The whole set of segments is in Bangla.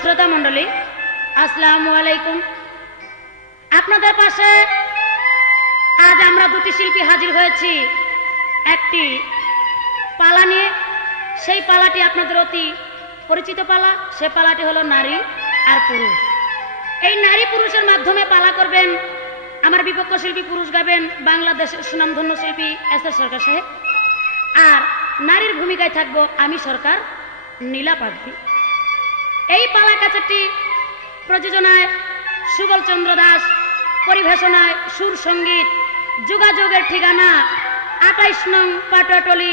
শ্রোতা মণ্ডলী, আসসালামু আলাইকুম। আপনাদের পাশে আজ আমরা দুটি শিল্পী হাজির হয়েছি একটি পালা নিয়ে। সেই পালাটি আপনাদের অতি পরিচিত পালা। সে পালাটি হলো নারী আর পুরুষ। এই নারী পুরুষের মাধ্যমে পালা করবেন আমার বিপক্ষ শিল্পী, পুরুষ গাবেন বাংলাদেশের সুনামধন্য শিল্পী এস এস সরকার সাহেব, আর নারীর ভূমিকায় থাকবো আমি সরকার, নীলা পাখি। এই পালা কাছেটি প্রযোজনায় সুবল চন্দ্র দাস, পরিবেশনায় সুর সঙ্গীত। যোগাযোগের ঠিকানা 28 নং পাটুয়াটলি,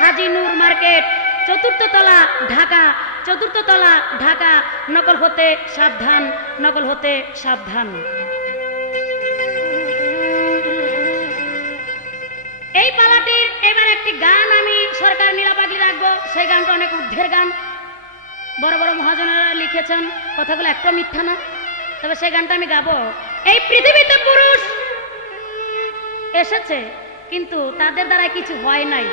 হাজি নূর মার্কেট, 4th তলা, ঢাকা। 4th তলা, ঢাকা। নকল হতে সাবধান, নকল হতে সাবধান। এই পালাটির এবার একটি গান আমি সরকার নীলা পাগলি রাখবো। সেই গানটা অনেক ঊর্ধ্বের গান, বড় বড় মহাজনেরা লিখেছেন, কথাগুলো একটা মিথ্যা না। তবে সেই গানটা আমি গাবো। এই পৃথিবীতে পুরুষ এসেছে কিন্তু তাদের দ্বারা কিছু হয় নাই,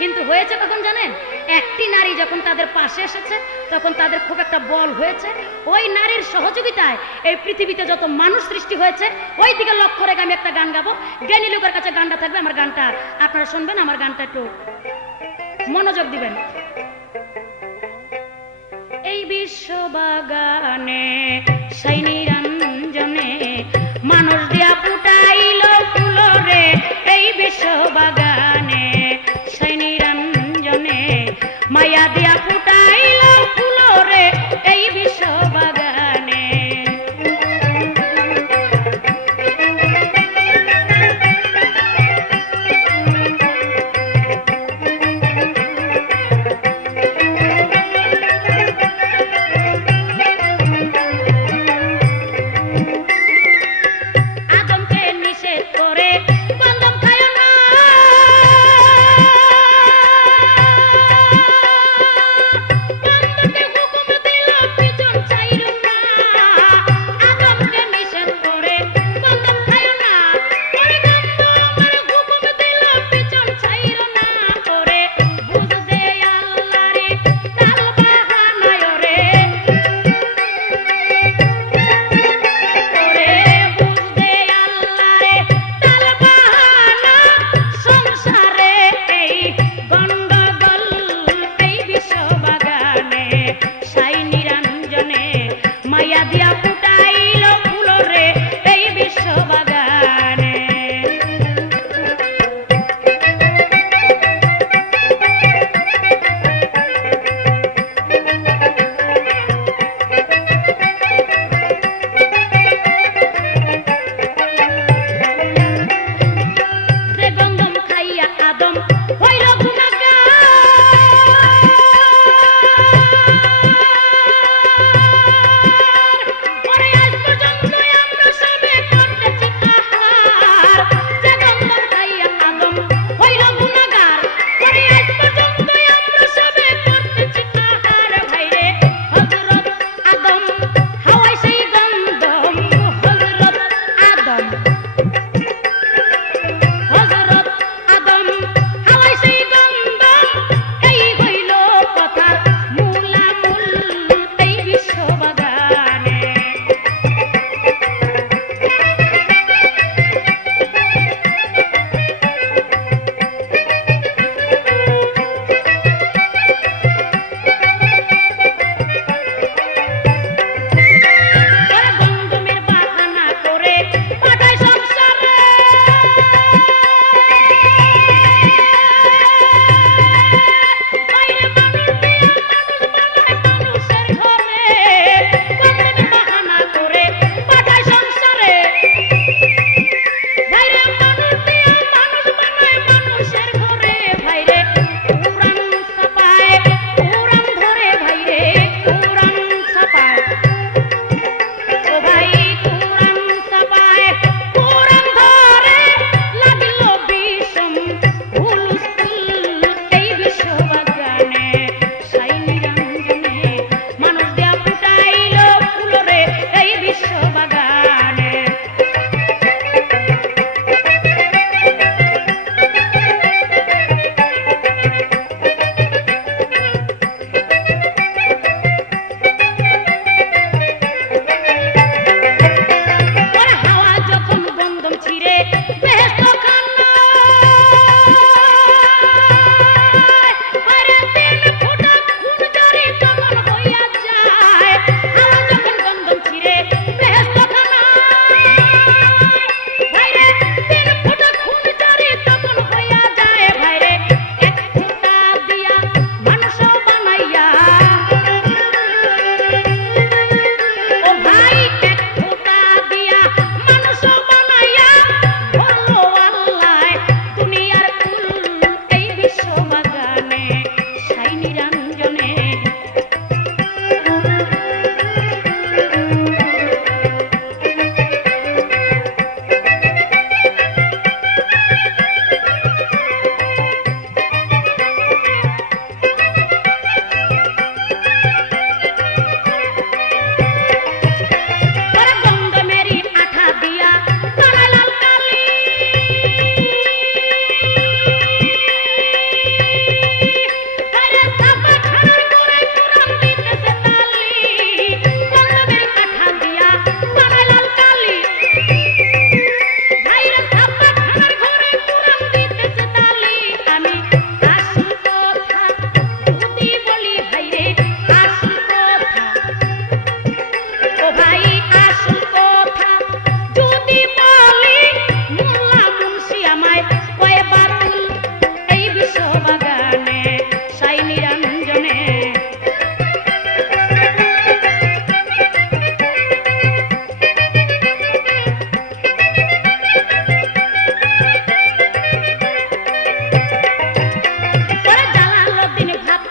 কিন্তু হয়েছে কখন জানেন? একটি নারী যখন তাদের পাশে এসেছে তখন তাদের খুব একটা বল হয়েছে। ওই নারীর সহযোগিতায় এই পৃথিবীতে যত মানুষ সৃষ্টি হয়েছে, ওই দিকে লক্ষ্য রেখে আমি একটা গান গাবো। জ্ঞানী লোকের কাছে গানটা থাকবে, আমার গানটা আপনারা শুনবেন, আমার গানটা একটু মনোযোগ দিবেন। এই বিশ্ববাগানে সেই নিরঞ্জনে মানুষ দিয়া ফুটাইল ফুলরে। এই বিশ্ববাগানে সেই নিরঞ্জনে মায়া দিয়া ফুটাইল ফুলরে। এই বিশ্ববাগানে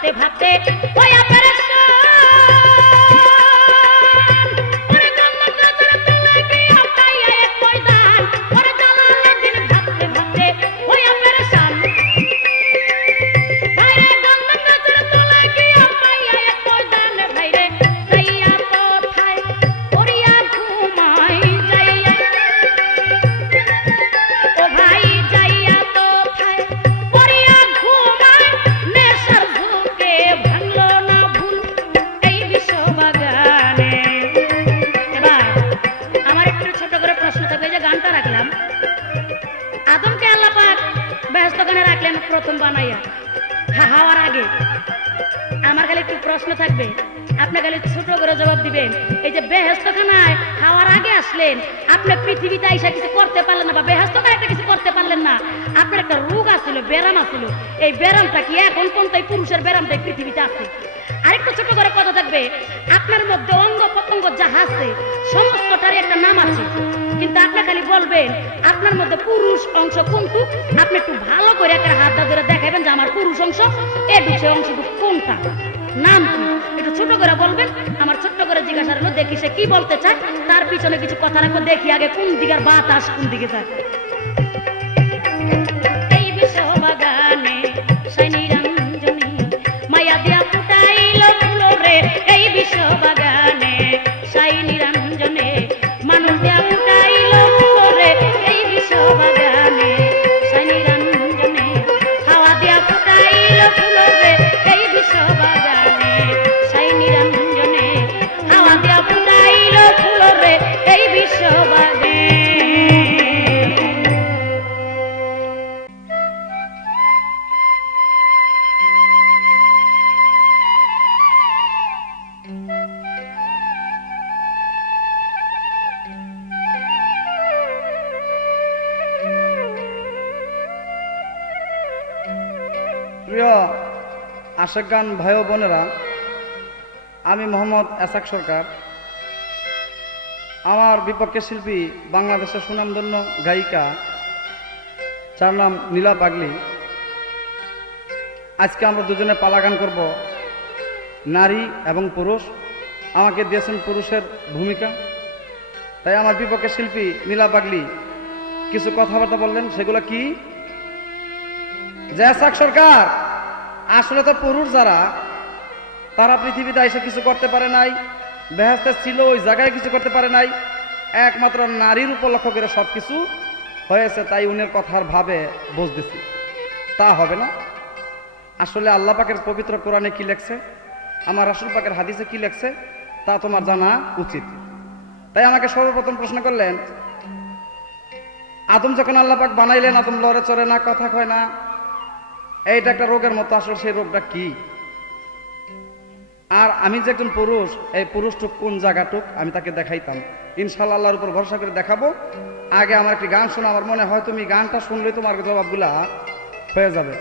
ভাবতে ভাবতে হইয়া পেরেশান ওরে জান্নাত রাজার তলায় গিয়া পাইয়া এক ময়দান ওরে জালালউদ্দিন ভাবতে ভাবতে হইয়া পেরেশান ভাইরে জান্নাত রাজার তলায় গিয়া পাইয়া এক ময়দান ভাইরে যাইয়া কোথায় পড়িয়া ঘুমাই যাইয়া ও ভাই যাইয়া কোথায় পড়িয়া ঘুমাই নেশার ঝুঁকে ভাঙলো না ভুল এই বিশ্ববাগানে। এবার আমার একটু ছোট করে প্রশ্ন থাকবে, এই যে গানটা রাখলাম, আদমকে আল্লাহ পাক বেহেশতখানে রাখলেন প্রথম বানাইয়া হাওয়ার আগে। আমার খালি একটু প্রশ্ন থাকবে, আপনি খালি ছোট করে জবাব দিবেন। এই যে বেহেশতখানায় হাওয়ার আগে আসলেন, আপনি পৃথিবীতে আইসা কিছু করতে পারলেন না বা বেহেশতখানায় একটা কিছু করতে পারলেন না, আপনার একটা রোগ আছিল, ব্যারাম আছিল, এই ব্যারামটা কি এখন কোনটাই পুরুষের ব্যারামটাই পৃথিবীতে আছে? আরেকটু ছোট করে কথা থাকবে, আপনার মধ্যে অঙ্গ প্রত্যঙ্গ যা আছে সমস্তটারই একটা নাম আছে, কিন্তু আপনি খালি বলবেন আপনার মধ্যে পুরুষ অংশ কোনটু, আপনি একটু ভালো করে একটা হাতটা ধরে দেখাবেন যে আমার পুরুষ অংশ এটুকু সে অংশটুকু কোনটা, নাম কি, একটু ছোট করে বলবেন। আমার ছোট্ট করে জিজ্ঞাসা হলো, দেখি সে কি বলতে চায়, তার পিছনে কিছু কথা রাখবো, দেখি আগে কোন দিকের বাতাস কোন দিকে যায়। এই বিশ্ববাগানে সাই নিরঞ্জনী মায়া দিয়া ফুটাইল ফুল রে, এই বিশ্ববাগানে সাই নিরঞ্জনে মানুষ দিয়া ফুটাইল ফুল রে, এই বিশ্ববাগানে সাই নিরঞ্জনে হাওয়া দিয়া ফুটাইল ফুল রে, এই বিশ্ববাগানে সাই নিরঞ্জনে হাওয়া দিয়া ফুটাইল ফুল রে, এই বিশ্ববাগানে। প্রিয় আশেক গান ভাই ও বোনেরা, আমি মোহাম্মদ এসাক সরকার। আমার বিপক্ষে শিল্পী বাংলাদেশের সুনামধন্য গায়িকা, যার নাম নীলা পাগলি। আজকে আমরা দুজনে পালা গান করব, নারী এবং পুরুষ। আমাকে দিয়েছেন পুরুষের ভূমিকা, তাই আমার বিপক্ষে শিল্পী নীলা পাগলি কিছু কথাবার্তা বললেন। সেগুলো কি? যে এসাক সরকার, আসলে তো পুরুষ যারা, তারা পৃথিবীতে এসে কিছু করতে পারে নাই, বেহেশতে ছিল ওই জায়গায় কিছু করতে পারে নাই, একমাত্র নারীর উপর লক্ষ্য করে সব কিছু হয়েছে। তাই উনার কথার ভাবে বুঝতেছি তা হবে না। আসলে আল্লাহ পাকের পবিত্র কোরআনে কি লেখছে, আমার রাসূল পাকের হাদিসে কি লেখছে, তা তোমার জানা উচিত। তাই আমাকে সর্বপ্রথম প্রশ্ন করলেন, আদম যখন আল্লাহ পাক বানাইলেন, আদম লড়ে চড়ে না, কথা কয় না, এইটা একটা রোগের মতো। আসলে সেই রোগটা কি? আর আমি যে একজন পুরুষ, এই পুরুষটুক কোন জায়গাটুক আমি তাকে দেখাইতাম। ইনশাআল্লাহ আল্লাহর উপর ভরসা করে দেখাবো। আগে আমার একটি গান শোনা, আমার মনে হয় তুমি গানটা শুনলেই তোমার জবাবগুলা হয়ে যাবে।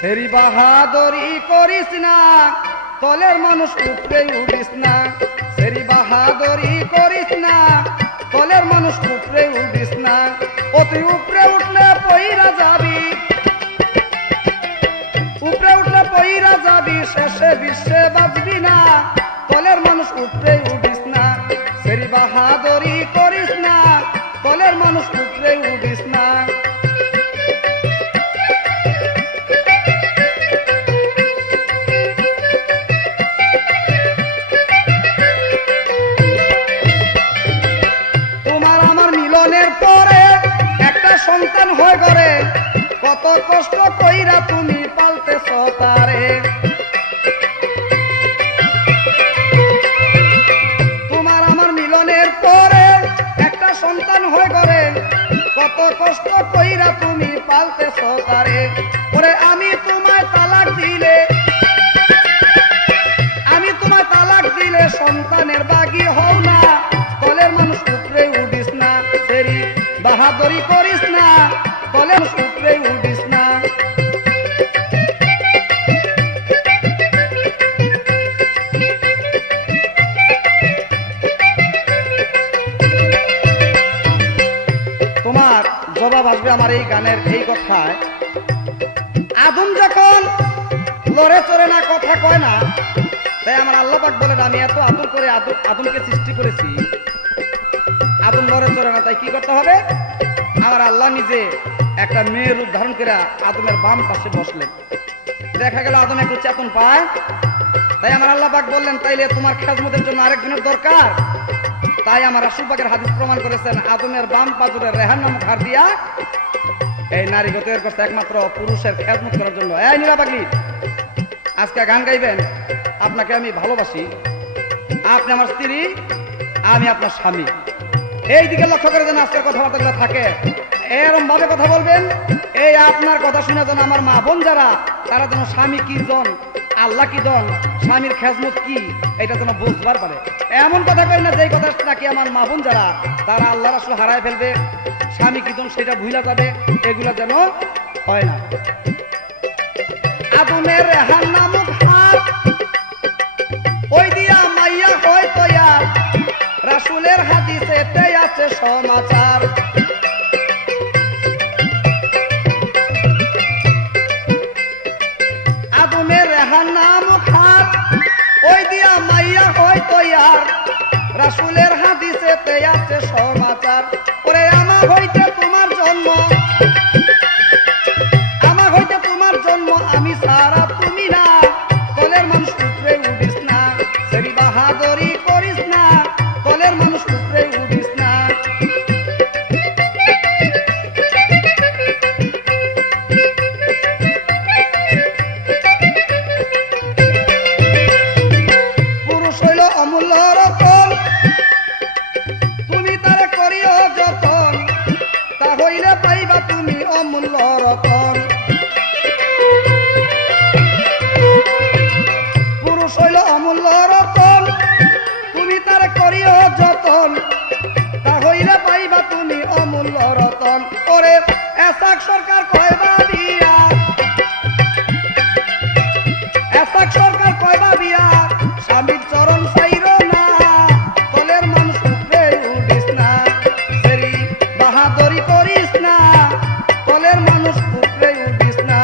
সেরি বাহাদুরি করিস না, তলের মানুষ উপরে উঠিস না। সেরি বাহাদুরি করিস না, তলের মানুষ উপরে উঠিস না। অতি উপরে উঠলে পইরা যাবি, উপরে উঠলে পইরা যাবি, শেষে বিশ্বে বাঁচবি না। তলের মানুষ উপরে উঠিস না, সেরি বাহাদুরি করিস না, তলের মানুষ উপরে উঠিস না। তোমার আমার মিলনের পরে একটা সন্তান হয় ঘরে, কত কষ্ট কইরা তুমি পালতেছ তারে। তোমার আমার মিলনের পরে একটা সন্তান হয় ঘরে, কত কষ্ট কইরা তুমি পালতেছ তারে। ওরে আমি তোমায় তালাক দিলে, আমি তোমায় তালাক দিলে সন্তানের বাগি হও না। তলের মানুষ উপরে উঠিস না, সেরি বাহাদুরি করিস না, তলের মানুষ উপরে উঠিস না। তোমার জবাব আসবে আমার এই গানের এই কথায়। আদম যখন করে না, কথা কয় না। তাই আমার আল্লাহ পাক বলেন আমি এত আদর করে আদমকে সৃষ্টি করেছি, আদম নড়ে চড়ে না, তাই কি করতে হবে? আমার আল্লাহ নিজে একটা মেয়ের রূপ ধারণ করে আদমের বাম পাশে বসলেন। দেখা গেল আদম একটু চেতন পায়। তাই আমার আল্লাহ পাক বললেন তাইলে তোমার খেজমতের জন্য আরেকজনের দরকার। তাই আমার রাসূল পাকের হাদিস প্রমাণ করেছেন আদমের বাম পাজরের রেহান নামক হাড় দিয়া এই নারীকে তৈরি করছে একমাত্র পুরুষের খেজমত করার জন্য। এই নীলা পাগলি, আজকে গান গাইবেন। আপনাকে আমি ভালোবাসি, আপনি আমার স্ত্রী, আমি আপনার স্বামী। এই দিকে লক্ষ্য করে যেন আজকের কথাবার্তাগুলো থাকে, এরকম ভাবে কথা বলবেন। এই আপনার কথা শুনে যেন আমার মা বোন যারা, তারা যেন স্বামী কি জন, আল্লাহ কি জন, স্বামীর খেজমত কি, এটা যেন বুঝবার পারে। এমন কথা কই না যেই কথা নাকি আমার মা বোন যারা, তারা আল্লাহ রাসূল হারায় ফেলবে, স্বামী কি জন সেটা ভুলে যাবে, এগুলো যেন হয় না। আদমের রেহান নামক হাত ওই দিয়া মাইয়া হয় তৈয়ার, রাসূলের হাদিসেতে আছে সমাচার। আদমের রেহান নামক হাত ওই দিয়া মাইয়া হয় তৈয়ার, রাসূলের হাদিসেতে আছে সমাচার। ওরে আমা হইতে তোমার জন্ম, আমা হইতে তোমার জন্ম, আমি সারা তুমি না, তলের মানুষ উপরে উঠিস না, সেরি বাহাদুরি করিস না, তলের মানুষ উপরে উঠিস না। পুরুষ হইল অমূল্য রতন, তুমি তারে করিও যতন, তা হইলে পাইবা তুমি অমূল্য রতন। পুরুষ হইল অমূল্য রতন, তুমি তারে করিও যতন, তা হইলে পাইবা তুমি অমূল্য রতন। ওরে এসাক সরকার কয়বা বিয়া, এসাক সরকার কয়বা বিয়া, স্বামীর চরণ চাইর না, তলের মানুষ উপরে উঠিস না, সেরি বাহাদুরি করিস না, তলের মানুষ উপরে উঠিস না।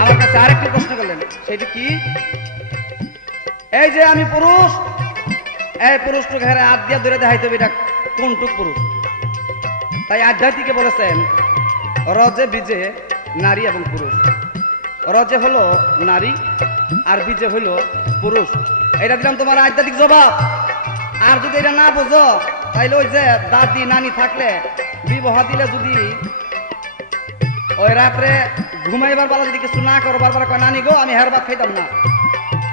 আমার কাছে আরেকটি প্রশ্ন করলেন, সেটি কি? এই যে আমি পুরুষ, এই পুরুষটুক ঘেরে হাত দিয়ে ধরে দেখাইতে হবে এটা কোনটুক পুরুষ। তাই আধ্যাত্মিকে বলেছেন রজে বীজে নারী এবং পুরুষ। রজে হলো নারী আর বীজে হলো পুরুষ। এটা দিলাম তোমার আধ্যাত্মিক জবাব। আর যদি এটা না বোঝো তাইলে ওই যে দাদি নানি থাকলে বিবাহ দিলে যদি ওই রাত্রে ঘুমাইবার বেলা যদি কিছু না করো, বারবার কয় নানি গো আমি হের ভাত খাইতাম না,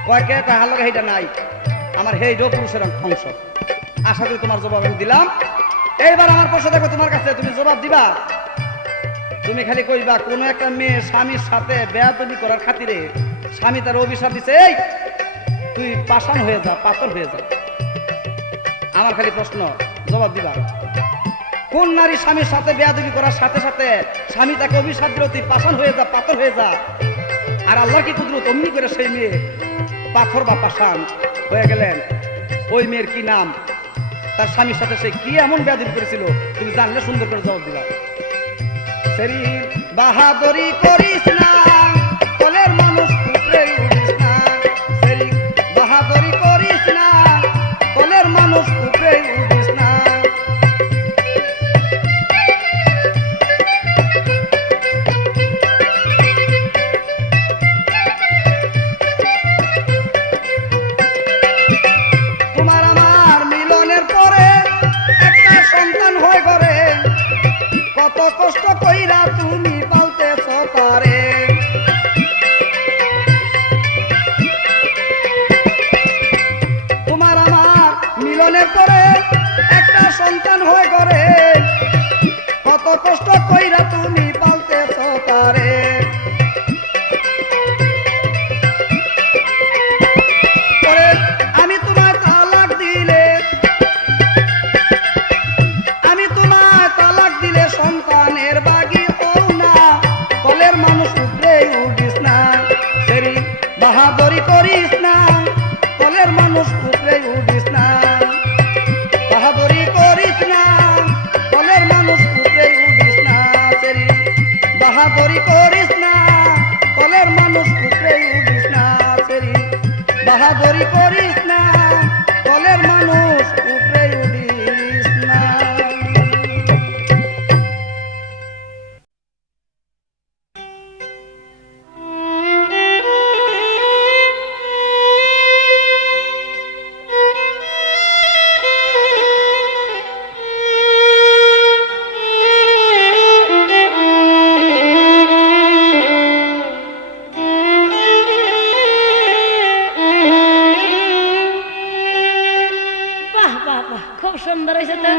কয় কে কয় হার লগে সেইটা নাই, আমার হেইটাও পুরুষের অংশ। আশা করি তোমার জবাব আমি দিলাম। এইবার আমার প্রশ্ন দেখো তোমার কাছে, তুমি জবাব দিবা। তুমি খালি কইবা কোন একটা মেয়ে স্বামীর সাথে বেয়াদবি করার খাতিরে স্বামী তার অভিশাপ দিছে, এই তুই পাষাণ হয়ে যা, পাথর হয়ে যা। আমার খালি প্রশ্ন, জবাব দিবা। কোন নারী স্বামীর সাথে বেয়াদবি করার সাথে সাথে স্বামী তাকে অভিশাপ দিল তুই পাষাণ হয়ে যা, পাথর হয়ে যা, আর আল্লাহ কি কুদরত অমনি করে সেই মেয়ে পাথর বা পাষাণ হয়ে গেলেন। ওই মেয়ের কি নাম, তার স্বামীর সাথে সে কি এমন বেয়াদবি করেছিল, তুমি জানলে সুন্দর করে জবাব দিবা। সেরি বাহাদুরি করিস না, তলের মানুষ উপরে উঠিস না, সেরি বাহাদুরি করিস না, তলের মানুষ উপরে উঠিস না। তোমার আমার মিলনের পরে একটা সন্তান হয় ঘরে, কত কষ্ট কইরা তুমি পালতেছ তারে। তোমার আমার মিলনের পরে একটা সন্তান হয় ঘরে, কত কষ্ট কইরা তুমি পালতেছ তারে। আমি তোমায় তালাক দিলে, আমি তোমায় তালাক দিলে সন্তানের বাগি হও না, তলের মানুষ উপরে উঠিস না, সেরি বাহাদুরি করিস না, তলের মানুষ উপরে বাহাদুরি করিস না তলের মানুষ উপরে উঠিস না সেরি বাহাদুরি করিস না তলের মানুষ উপরে উঠিস না। বাহ বাহ বাহ, খুব সুন্দর হয়েছে তো।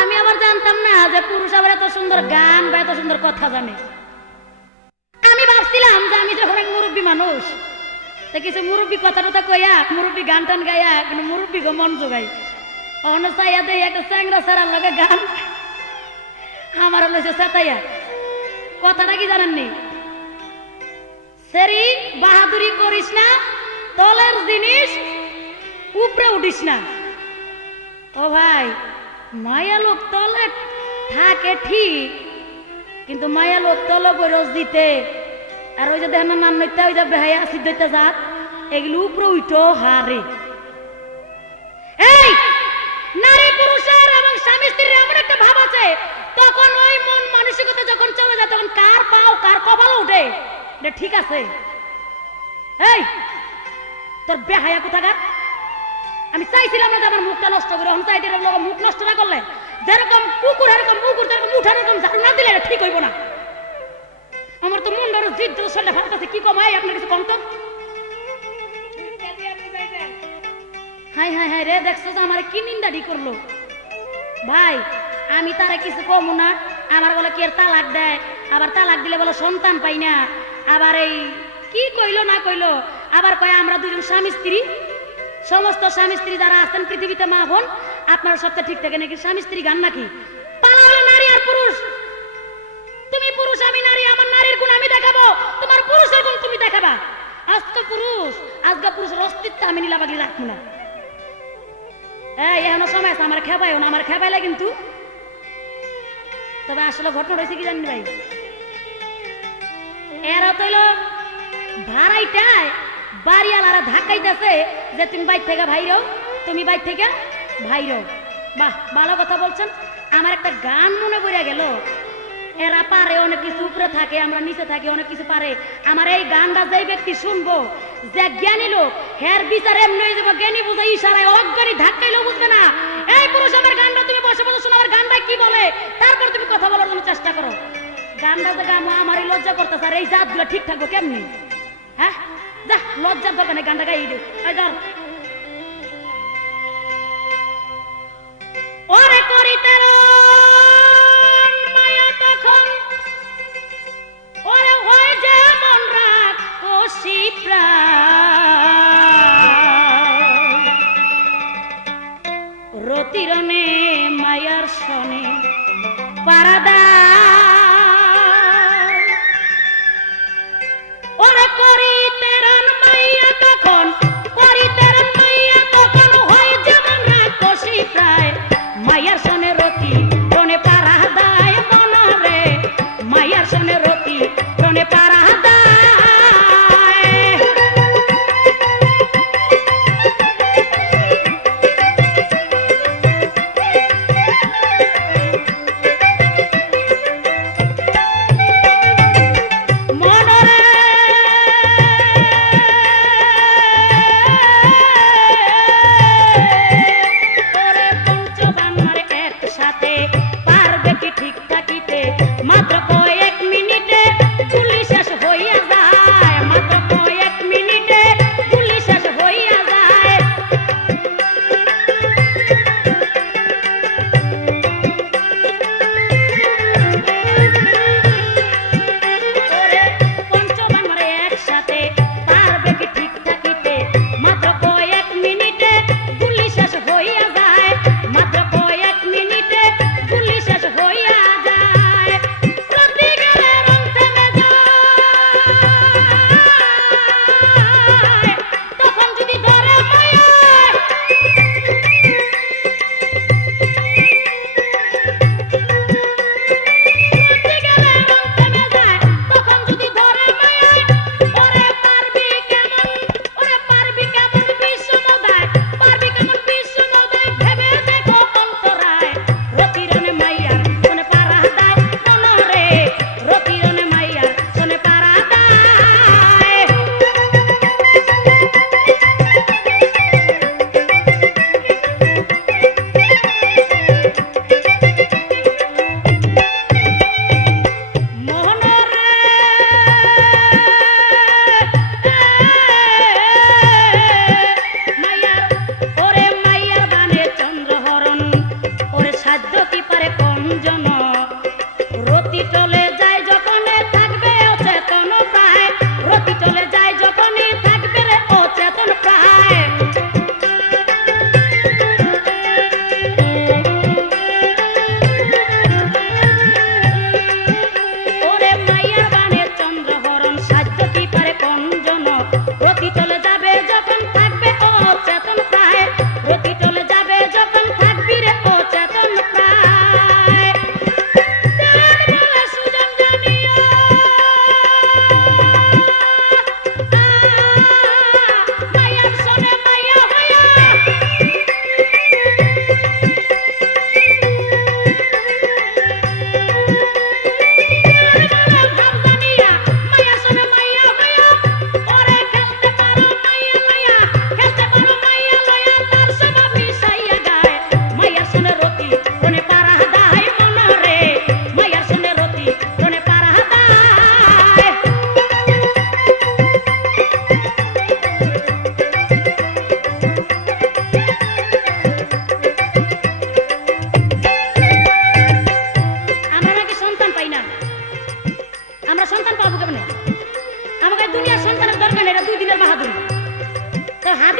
আমি আবার জানতাম না যে পুরুষ আবার এত সুন্দর গান বা এত সুন্দর কথা জানে। আমি ভাবছিলাম যে আমি যখন এক মুরব্বী মানুষ, তা কিছু মুরব্বী কথা টথা কইয়া মুরব্বী গান টান গাইয়া কিন্তু মুরব্বী গো মন জোগাই অন্য চাইয়া দেয় একটা চ্যাংরা সারার লগে গান আমার লইছে চেতাইয়া। কথাটা কি জানেননি? সেরি বাহাদুরি করিস না তলের জিনিস উপরে উঠিস না। ও ভাই, মায়া লোক তলে থাকে ঠিক, কিন্তু মায়া লোক তল বরস দিতে আর ওই যে দেখেন না নাম নইতে ওই যে বেহায়া আসিদ দিতে যাক এগুলো উপরে উঠো হারে। এই নারী পুরুষের এবং স্বামী স্ত্রীর এমন একটা ভাব আছে, তখন ওই মন মানসিকতা যখন চলে যায় তখন কার পাও কার কপালে উঠে, এটা ঠিক আছে? এই তোর বেহায়া কোথাকার! আমি চাইছিলাম না যে আমার মুখটা নষ্ট করে, এখন চাইতে মুখ নষ্ট না করলে যেরকম কুকুর এরকম মুকুর যেরকম উঠার এরকম ঝাড়ু না দিলে ঠিক হইব না। আমার তো মুন্ডার জিদ শরীরে ফালতাছে, কি কমাই আপনার কিছু কম তো। হাই হাই হাই রে, দেখছো যে আমার কি নিন্দাডি করলো ভাই। আমি তারা কিছু কম না, আমার বলে কি এর তালাক দেয়, আবার তালাক দিলে বলে সন্তান পাই না, আবার এই কি কইলো না কইলো, আবার কয় আমরা দুজন স্বামী স্ত্রী। সমস্ত স্বামী স্ত্রী যারা আছেন পৃথিবীতে মা বোন, আপনার সবটা ঠিক থাকে নাকি? স্বামী স্ত্রী গান নাকি? পালা হলো নারী আর পুরুষ। তুমি পুরুষ আমি নারী, আমার নারীর গুণ আমি দেখাবো, তোমার পুরুষের গুণ তুমি দেখাবা। আজকে পুরুষের অস্তিত্ব আমি নীলাবাগি রাখবো না। এই এখনো সময় আছে, আমার খেপাইও না, আমার খেপাইলে কিন্তু। তবে আসলে ঘটনা রয়েছে কি জানি ভাই, এরা তো হইলো ভাড়াইটায় বাড়িওয়ালারা ধাক্কাইতেছে যে তুমি বাইর থেকে ভাইরও, তুমি বাইর থেকে ভাইরও। বাহ, ভালো কথা বলছেন। আমার একটা গান মনে পড়ে গেল, এরা পারে অনেক কিছু, উপরে থাকে আমরা নিচে থাকি, অনেক কিছু পারে। আমার এই গানটা যে ব্যক্তি শুনবো, যে জ্ঞানী লোক, হের বিচার এমনি হয়ে যাবো, জ্ঞানী বুঝে ইশারায়, অজ্ঞানী ধাক্কাইলেও বুঝবে না। এই পুরুষ আমার গানটা তুমি বসে বসে শোনো, আমার গানটা কি বলে, তারপর তুমি কথা বলার জন্য চেষ্টা করো। গানটা যে গামো আমার এই লজ্জা করতেছে, আর এই জাতগুলো ঠিক থাকবো কেমনি? হ্যাঁ যা, লজ্জার দোকানে গানটা গাই দে। ওরে করিতে মায়া তখন, ওরে হয় যেমন রাগ কষি প্রাণ, রতিরনে মায়ার সনে পারাদা। ওরে করিতে মাইয়া তখন, করিতে মাইয়া তখন হয় যেমন রাগ কষি প্রায়, মায়ার সনে রতি রনে পারা দায় মনরে, মায়ার সনে রতি রনে পারা দায়।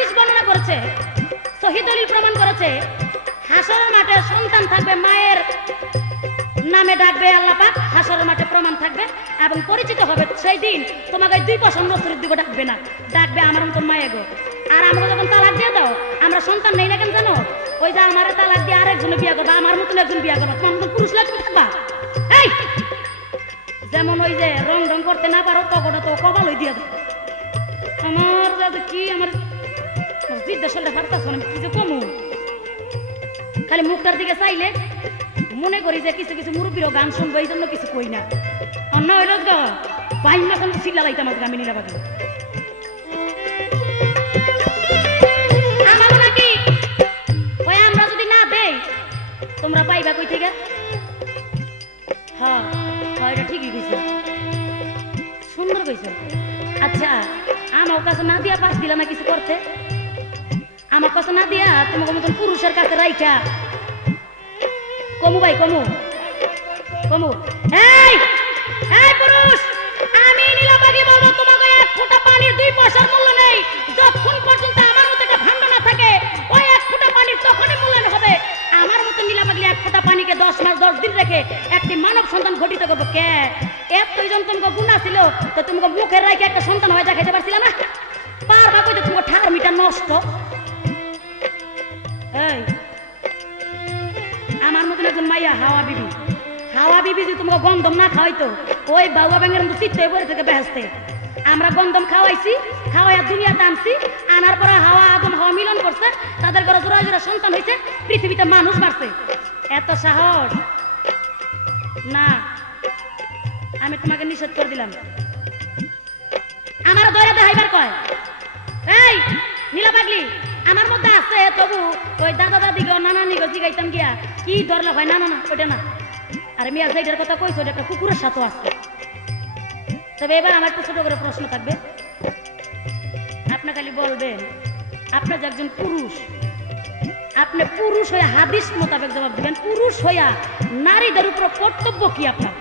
হাদিস বর্ণনা করেছে, সহি দলিল প্রমাণ করেছে, হাসরের মাঠে সন্তান থাকবে মায়ের নামে ডাকবে আল্লাহ পাক, হাসরের মাঠে প্রমাণ থাকবে এবং পরিচিত হবে। সেই দিন তোমাকে 2 পয়সা নসরের দিকে ডাকবে না, ডাকবে আমার মতন মায়ে গো। আর আমরা যখন তালাক দিয়ে দাও, আমরা সন্তান নেই না কেন জানো? ওই যে আমার তালাক দিয়ে আরেকজনে বিয়ে করবা, আমার মতন একজন বিয়ে করবা, তোমার মতন পুরুষ লাগবে থাকবা। এই যেমন ওই যে রং রং করতে না পারো তখন তো কপাল হয়ে দিয়ে দাও। আমার যাতে কি আমার জিজ্ঞাসা ফারতাছ না, কি যে কমু খালি মুখটার দিকে চাইলে মনে করি যে কিছু কিছু মুরব্বীরও গান শুনবো, এই জন্য কিছু কই না। অন্য হইল বাইন মাখন চিল্লা লাইতাম আজকে আমি নীলা বাকি আমারও নাকি ওই আমরা যদি না দেই তোমরা পাইবা কই থেকে? হ্যাঁ হ্যাঁ, এটা ঠিকই কইছো, সুন্দর কইছো। আচ্ছা আমার কাছে না দিয়া পাস দিলা না কিছু করতে? আমার কাছে না দিয়া তোমাকে মতন পুরুষের কাছে রাইখা কমু ভাই কমু কমু। এই এই পুরুষ, আমি নীলাবাগী বলবো তোমাকে 1 ফোঁটা পানির 2 পয়সার মূল্য নেই যতক্ষণ পর্যন্ত আমার মতো একটা ভাণ্ড না থাকে। ওই 1 ফোঁটা পানির তখনই মূল্যায়ন হবে। আমার মতো নীলাবাগী 1 ফোঁটা পানিকে 10 মাস 10 দিন রেখে একটি মানব সন্তান ঘটিত করবো। কে এতজন তোমাকে গুণা ছিল তো তোমাকে মুখের রাখে একটা সন্তান হয়ে দেখাইতে পারছিল না? পারবা কইতে তোমাকে ঠার মিটা নষ্ট। এই আমার মতন একজন মাইয়া হাওয়া বিবি, হাওয়া বিবি যদি তোমাকে গন্ধম না খাওয়াইতো ওই বাউয়া ব্যাঙের মতো চিত্তে পরে থেকে বেহেস্তে। আমরা গন্ধম খাওয়াইছি, খাওয়াইয়া দুনিয়াতে আনছি, আনার পরে হাওয়া আদম হাওয়া মিলন করছে, তাদের ঘরে জোড়া জোড়া সন্তান হয়েছে, পৃথিবীতে মানুষ বাড়ছে। এত সাহস না, আমি তোমাকে নিষেধ করে দিলাম। আমার দয়া দেখাইবার কয় এই নীলা পাগলি আমার মধ্যে আছে, তবু ওই দাদা দাদি গো নানা নিগো জিগাইতাম গিয়া কি ধরলে হয়? না না না ওইটা না। আর মিয়া যেটার কথা কইছো ওটা একটা কুকুরের সাথে আছে। তবে এবার আমার একটু ছোট করে প্রশ্ন থাকবে, আপনি খালি বলবেন আপনি যে একজন পুরুষ, আপনি পুরুষ হইয়া হাদিস মোতাবেক জবাব দিবেন। পুরুষ হইয়া নারীদের উপর কর্তব্য কি আপনার,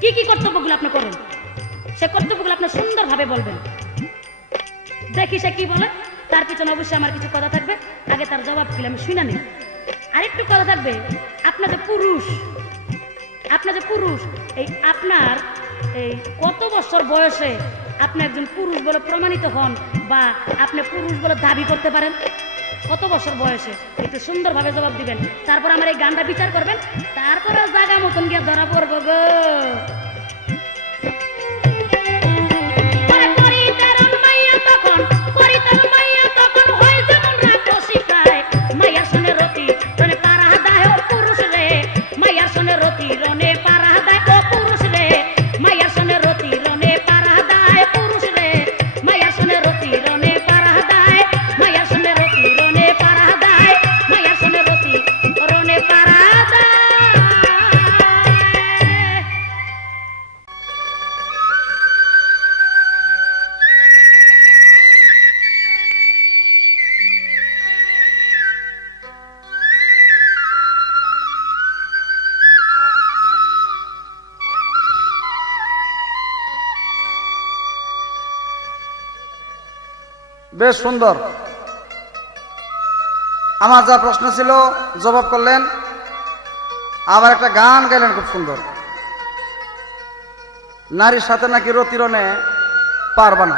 কি কি কর্তব্যগুলো আপনি করেন, সে কর্তব্যগুলো আপনি সুন্দরভাবে বলবেন। দেখি সে কি বলে, তার পিছনে অবশ্যই আমার কিছু কথা থাকবে। আগে তার জবাব দিলে আমি শুনে নিই। আরেকটু কথা থাকবে, আপনার যে পুরুষ, আপনার যে পুরুষ, এই আপনার এই কত বছর বয়সে আপনি একজন পুরুষ বলে প্রমাণিত হন বা আপনি পুরুষ বলে দাবি করতে পারেন? কত বছর বয়সে? একটু সুন্দরভাবে জবাব দিবেন। তারপর আমার এই গানটা বিচার করবেন, তারপরে জায়গা মতন গিয়ে ধরা পড়বো গো। বেশ সুন্দর। আমার যা প্রশ্ন ছিল জবাব করলেন, আবার একটা গান গাইলেন খুব সুন্দর। নারীর সাথে নাকি রতিরনে পারবা না।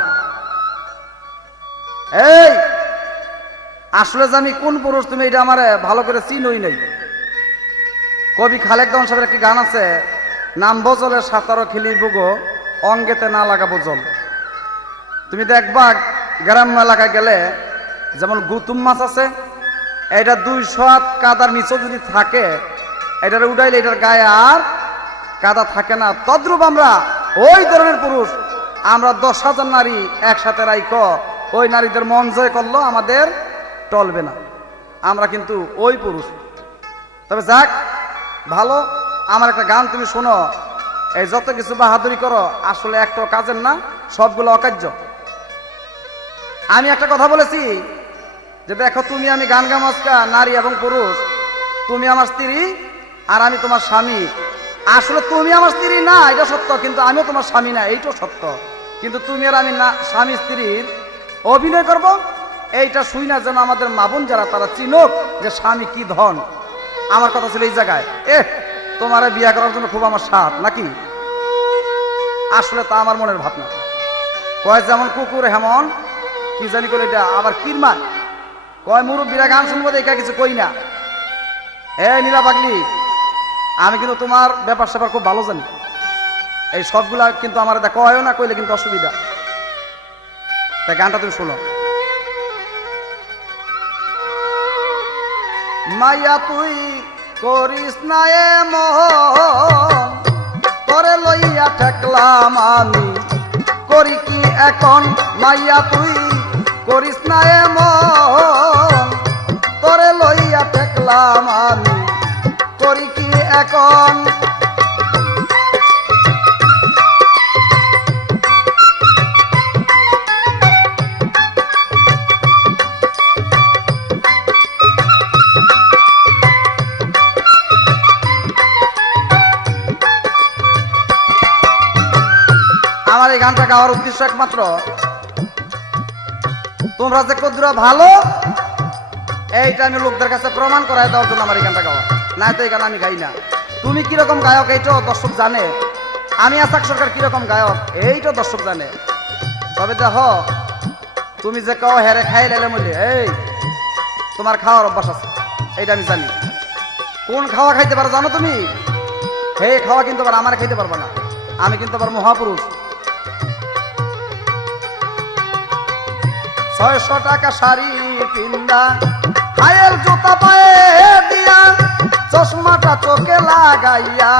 এই আসলে জানি কোন পুরুষ তুমি, এটা আমার ভালো করে চিনই নাই। কবি খালেক দমন সাহেবের একটি গান আছে, নাম বজলের সাঁতারও খেলিব গো অঙ্গেতে না লাগাবো জল। তুমি দেখবা গ্রাম এলাকায় গেলে যেমন গুতুম মাছ আছে, এটা 200 হাত কাদার নিচে যদি থাকে, এটার উঠাইলে এটার গায়ে আর কাদা থাকে না। তদ্রূপ আমরা ওই ধরনের পুরুষ, আমরা 10,000 নারী একসাথে রাইখ ওই নারীদের মন জয় করলো আমাদের টলবে না। আমরা কিন্তু ওই পুরুষ। তবে যাক ভালো, আমার একটা গান তুমি শোনো। এই যত কিছু বাহাদুরি করো আসলে একটা কাজের না, সবগুলো অকার্য। আমি একটা কথা বলেছি যে দেখো তুমি আমি গান গামাজকা নারী এবং পুরুষ, তুমি আমার স্ত্রী আর আমি তোমার স্বামী। আসলে তুমি আমার স্ত্রী না এটা সত্য, কিন্তু আমিও তোমার স্বামী না এইটাও সত্য। কিন্তু তুমি আর আমি না স্বামী স্ত্রীর অভিনয় করব, এইটা শুই না যেন আমাদের মা বোন যারা তারা চিনুক যে স্বামী কি ধন। আমার কথা ছিল এই জায়গায়, তোমার বিয়ে করার জন্য খুব আমার সাথ নাকি? আসলে তা আমার মনের ভাবনা। কয় যেমন কুকুর হেমন কি জানি করে এটা আবার কিরমান কয় মুরব্বীরা গান শুনবো দেখা কিছু কই না। নীলা পাগলি, আমি কিন্তু তোমার ব্যাপার স্যাপার খুব ভালো জানি। এই সবগুলা কিন্তু আমার কয়ও না কইলে কিন্তু অসুবিধা। তাই গানটা তুমি শোনো। মাইয়া তুই করিস না এমন, তোরে লইয়া ঠেকলাম আমি করি কি এখন। মাইয়া তুই করিস না এমন, তোরে লইয়া ঠেকলাম আমি করি কি এখন। আমার এই গানটা গাওয়ার উদ্দেশ্য একমাত্র তোমরা যে কতটা ভালো এইটা আমি লোকদের কাছে প্রমাণ করাই দেওয়ার জন্য আমার এই গানটা গাওয়া। না তো এই গান আমি গাই না। তুমি কিরকম গায়ক এইটাও দর্শক জানে, আমি আসাক সরকার কিরকম গায়ক এইটাও দর্শক জানে। তবে দেখো তুমি যে কাও হেরে খাই লেলে মলে, এই তোমার খাওয়ার অভ্যাস আছে এইটা আমি জানি। কোন খাওয়া খাইতে পারো জানো তুমি? হে খাওয়া কিন্তু আবার আমার খাইতে পারবে না। আমি কিন্তু আবার মহাপুরুষ। 600 টাকা শাড়ি পিন্দা, হায়ের জুতা পায়ে দিয়া, চশমাটা চোখে লাগাইয়া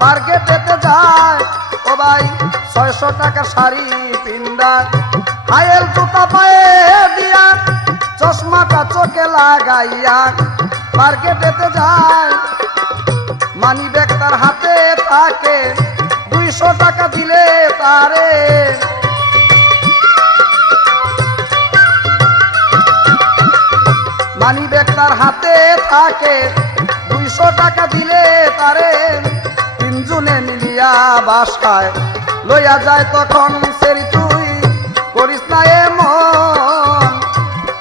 মার্কেটেতে যায়। ও ভাই 600 টাকা শাড়ি পিন্দা, হায়ের জুতা পায়ে দিয়া, চশমাটা চোখে লাগাইয়া মার্কেটেতে যায়। মানি ব্যাগ তার হাতে থাকে, 200 টাকা দিলে তারে মানি ব্যাগ তার হাতে থাকে, 200 টাকা দিলে তারে তিনজনে মিলিয়া বাসায় লইয়া যায়। তখন সেরি তুই করিস না এমন,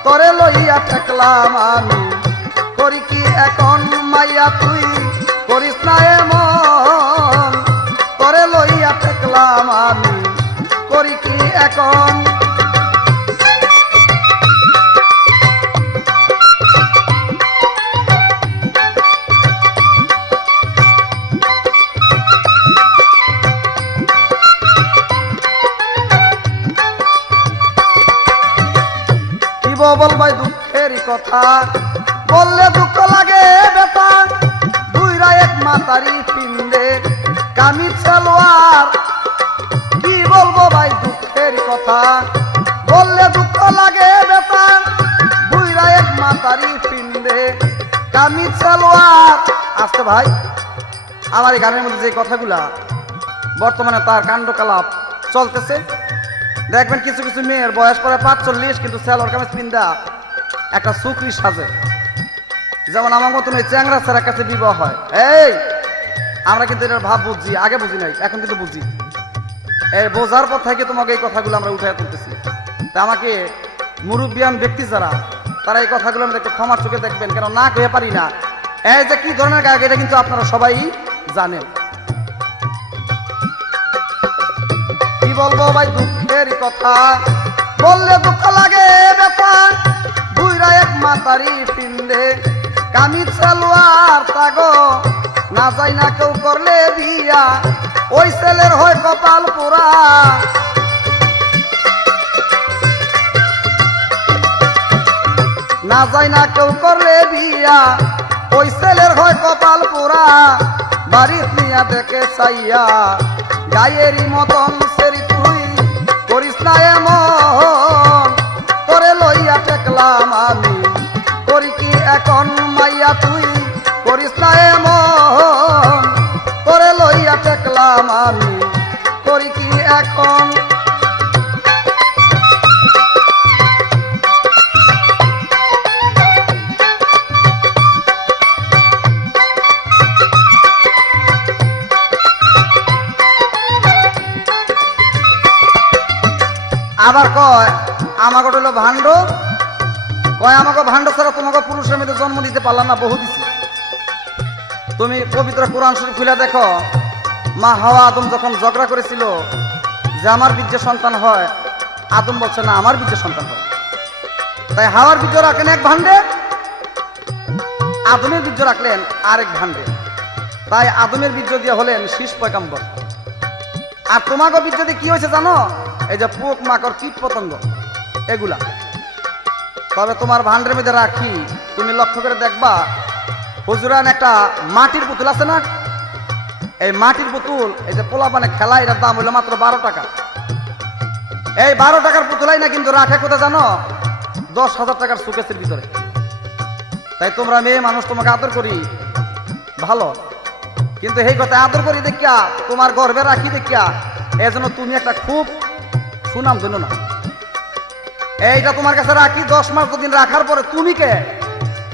তোরে লইয়া ঠেকলাম আমি করি কি এখন। মাইয়া তুই করিস না এমন, তোরে লইয়া ঠেকলাম আমি করি কি এখন। বল ভাই দুঃখের কথা বললে দুঃখ লাগে বেটা, দুইরা এক মাতারি পিন্দে কামিজ সালোয়ার। কি বলবো ভাই দুঃখের কথা বললে দুঃখ লাগে বেটা, দুইরা এক মাতারি পিন্দে কামিজ সালোয়ার। আজকে ভাই আমার এই গানের মধ্যে যে কথাগুলা বর্তমানে তার কাণ্ডকলাপ চলতেছে, দেখবেন কিছু কিছু মেয়ের বয়স পরে 45 কিন্তু সালোয়ার কামিজ পিন্দা একটা সুকরি সাজে। যেমন আমার মতন এই চ্যাংরা ছেলের কাছে বিবাহ হয়। এই আমরা কিন্তু এটার ভাব বুঝি, আগে বুঝি নাই, এখন কিন্তু বুঝি। এই বোঝার পর থেকে তোমাকে এই কথাগুলো আমরা উঠাই তুলতেছি। তা আমাকে মুরব্বিয়ান ব্যক্তি যারা তারা এই কথাগুলো আমাদের একটু ক্ষমার চোখে দেখবেন, কেন না কয়ে পারি না। এই যে কি ধরনের গায়ক এটা কিন্তু আপনারা সবাই জানেন। কি বলবো ভাই দুঃখের কথা বললে দুঃখ লাগে বেটা, দুইরা এক মাতারি পিন্দে কামিজ সালোয়ার। তাগো না যাই না কেউ করলে বিয়া, ওই ছেলের হয় কপাল পোড়া। না যাই না কেউ করলে বিয়া, ওই ছেলের হয় কপাল পোড়া। বাড়ির নিয়া দেখে চাইয়া গায়েরই মতন সেরি তুই করিস না এমন, তোরে লইয়া ঠেকলাম আমি করি কি এখন। মাইয়া তুই করিস না এমন, তোরে লইয়া ঠেকলাম আমি করি কি এখন। আবার কয় আমাকে হলো ভাণ্ড কয় আমাকে ভাণ্ড ছাড়া তোমাকে পুরুষের মধ্যে জন্ম দিতে পারলাম না, বহু দিছি। তুমি পবিত্র কোরআন শরীফ খুলে দেখো, মা হাওয়া আদম যখন ঝগড়া করেছিল যে আমার বীর্যে সন্তান হয়, আদম বলছে না আমার বীর্যে সন্তান হয়। তাই হাওয়ার বীর্য রাখলেন এক ভাণ্ডে, আদমের বীর্য রাখলেন আরেক ভাণ্ডে। তাই আদমের বীর্য দিয়ে হলেন শীষ পয়গাম্বর। আর তোমাকে বীর্য দিয়ে কি হয়েছে জানো? এই যে পোক মাকড় কীট পতঙ্গ এগুলা। তবে তোমার ভাণ্ডের মধ্যে রাখি, তুমি লক্ষ্য করে দেখবা হুজুরান একটা মাটির পুতুল আছে না, এই মাটির পুতুল এই যে পোলা মানে খেলা, এটার দাম হইলো মাত্র 12 টাকা। এই 12 টাকার পুতুলাই না কিন্তু রাখে কোথায় জানো? 10,000 টাকার সুকেসের ভিতরে। তাই তোমরা মেয়ে মানুষ, তোমাকে আদর করি ভালো, কিন্তু এই কথা আদর করি দেখিয়া, তোমার গর্বে রাখি দেখিয়া এই জন্য তুমি একটা খুব সুনাম ধন্য না। এইটা তোমার কাছে রাখি 10 মাস দিন রাখার পরে তুমি কে,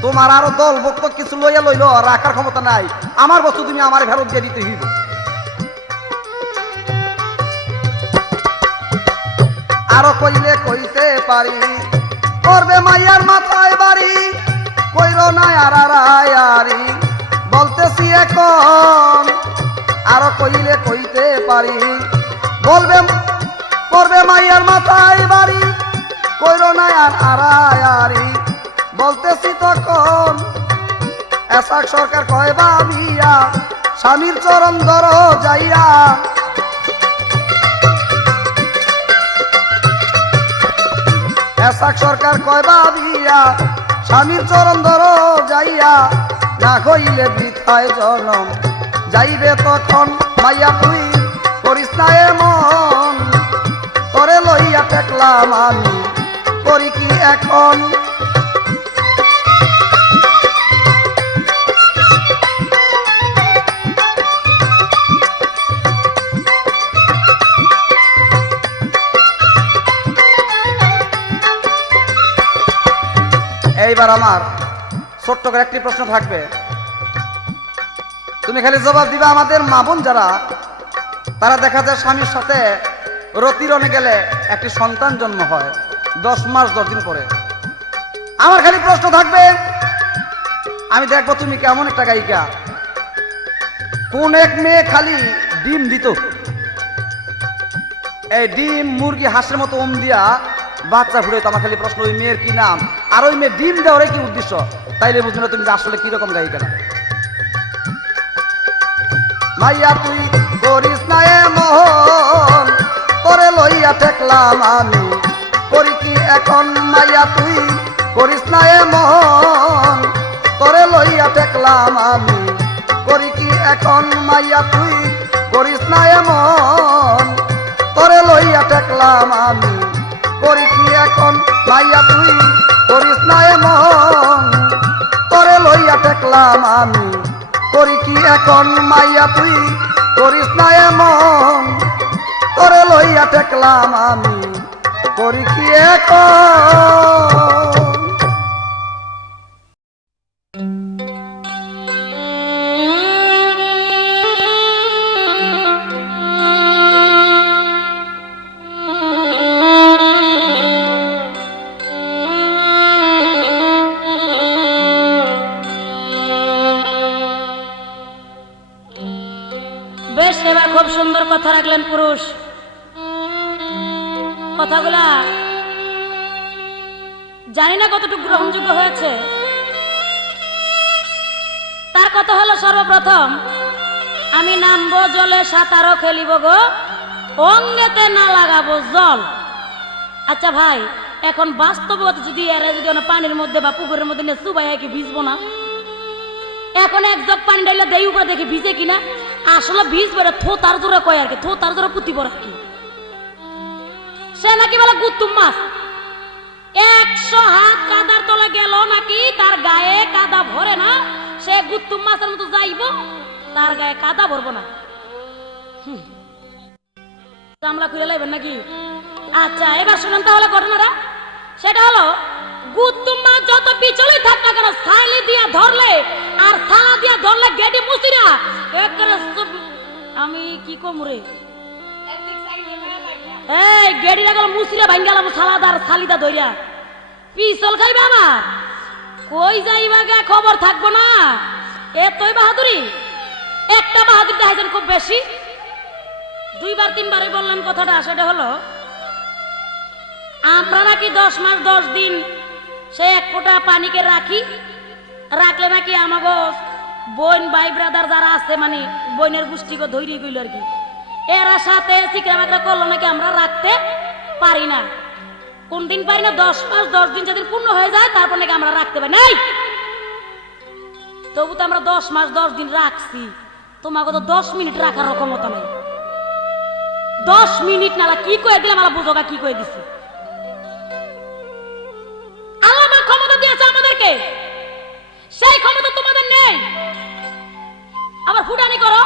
তোমার আরো দল ভক্ত কিছু লইয়া লইল, রাখার ক্ষমতা নাই। আমার বস্তু তুমি আমার ফেরত দিয়ে দিতে হইব। আরো কইলে কইতে পারি, করবে মাইয়ার মাথায় বাড়ি, কইর না আরারি, বলতেছি এখন। আরো কইলে কইতে পারি, বলবে করবে মাইয়ার মাথায় বাড়ি, কইর না আরারি, বলতেছি তখন। এসাক সরকার কয় ভাবিয়া, স্বামীর চরণ ধর যাইয়া। এসাক সরকার কয় ভাবিয়া, স্বামীর চরণ ধর যাইয়া, না হইলে বৃথায় জনম যাইবে তখন। মাইয়া তুই করিস না এমন, তোরে লইয়া টেকলাম আমি, করি কি এখন? এইবার আমার ছোট্ট করে একটি প্রশ্ন থাকবে, তুমি খালি জবাব দিবা। আমাদের মা বোন যারা, তারা দেখা যায় স্বামীর সাথে রতিরণে গেলে একটি সন্তান জন্ম হয় 10 মাস 10 দিন পরে। আমার খালি প্রশ্ন থাকবে, আমি দেখবো তুমি কেমন একটা গায়িকা। কোন এক মেয়ে খালি ডিম দিত, এই ডিম মুরগি হাঁসের মতো ওম দিয়া বাচ্চা ফুটাইতো। আমার খালি প্রশ্ন, ওই মেয়ের কি নাম, আর ওই মেয়ে ডিম দেওয়ার কি উদ্দেশ্য? তাইলে বুঝবে না তুমি যে আসলে কিরকম গায়িকা না। মাইয়া তুই করিস না এমন, তোরে লইয়া ঠেকলাম আমি, করি কি এখন? মাইয়া তুই করিস না এমন, তোরে লইয়া ঠেকলাম আমি, করি কি এখন? মাইয়া তুই করিস না এমন, তোরে লইয়া ঠেকলাম আমি, করি কি এখন? মাইয়া তুই করিস না এমন, তোরে লইয়া ঠেকলাম আমি, করি কি এখন? মাইয়া তুই করিস না এমন, তোরে লইয়া ঠেকলাম আমি, করি কি এখন? বেশ, এবার খুব সুন্দর কথা রাখলেন পুরুষ। কথাগুলা জানি না কতটুকু গ্রহণযোগ্য হয়েছে। তার কথা হলো, সর্বপ্রথম আমি নামবো জলে, সাঁতারও খেলিব গো, অঙ্গেতে না লাগাবো জল। আচ্ছা ভাই, এখন বাস্তবত যদি এরা যদি পানির মধ্যে বা পুকুরের মধ্যে নিয়ে চুবাই কি ভিজবো না? এখন এক জগ পানি ডাইলে দেই উপরে দেখি ভিজে কিনা। আসলে ভিজ বেড়ে থো তার জোরে কয় আর কি, থো তার জোরে পুঁতি বড় কি। সে নাকি বলে গুত্তুম মাছ 100 হাত কাদার তলে গেল নাকি তার গায়ে কাদা ভরে না, সে গুত্তুম মাছের মতো যাইব, তার গায়ে কাদা ভরবো না। চামড়া খুলে লাইবেন নাকি? আচ্ছা, এবার শুনুন তাহলে ঘটনাটা। সেটা হলো, গুত্তুম মাছ যত পিছলেই থাক না কেন, ছাইলি দিয়া ধরলে আর থালা দিয়া ধরলে গেটি মুসিরা আমি কি কম রে, এই গেড়ি লাগলো মুসিরা ভাঙ্গালাম সালাদার সালিদা ধরিয়া পিছল খাইবে আমার। কই যাইবা গা খবর থাকবো না, এতই বাহাদুরি। একটা বাহাদুরি দেখাইছেন খুব বেশি, 2বার 3বারই বললেন কথাটা। সেটা হলো আমরা নাকি 10 মাস 10 দিন সে এক ফোঁটা পানিকে রাখি, রাখলে নাকি আমাগো বোন ভাই ব্রাদার যারা আছে মানে বোনের গোষ্ঠীকে ধৈর্য গইল আর কি, এরা সাথে চিকরামাকড়া করলো নাকি আমরা রাখতে পারি না। কোন দিন পারি না? 10 মাস 10 দিন যেদিন পূর্ণ হয়ে যায় তারপর নাকি আমরা রাখতে পারি নাই। তবু তো আমরা 10 মাস 10 দিন রাখছি, তোমাকে তো 10 মিনিট রাখার ক্ষমতা নেই। 10 মিনিট নালা কি কয়ে দিলাম, আলা বুঝোগা কি কয়ে দিছি। আল্লাহ ক্ষমতা দিয়েছে আমাদেরকে, সেই ক্ষমতা তোমাদের নেই। আবার ফুটানি করো।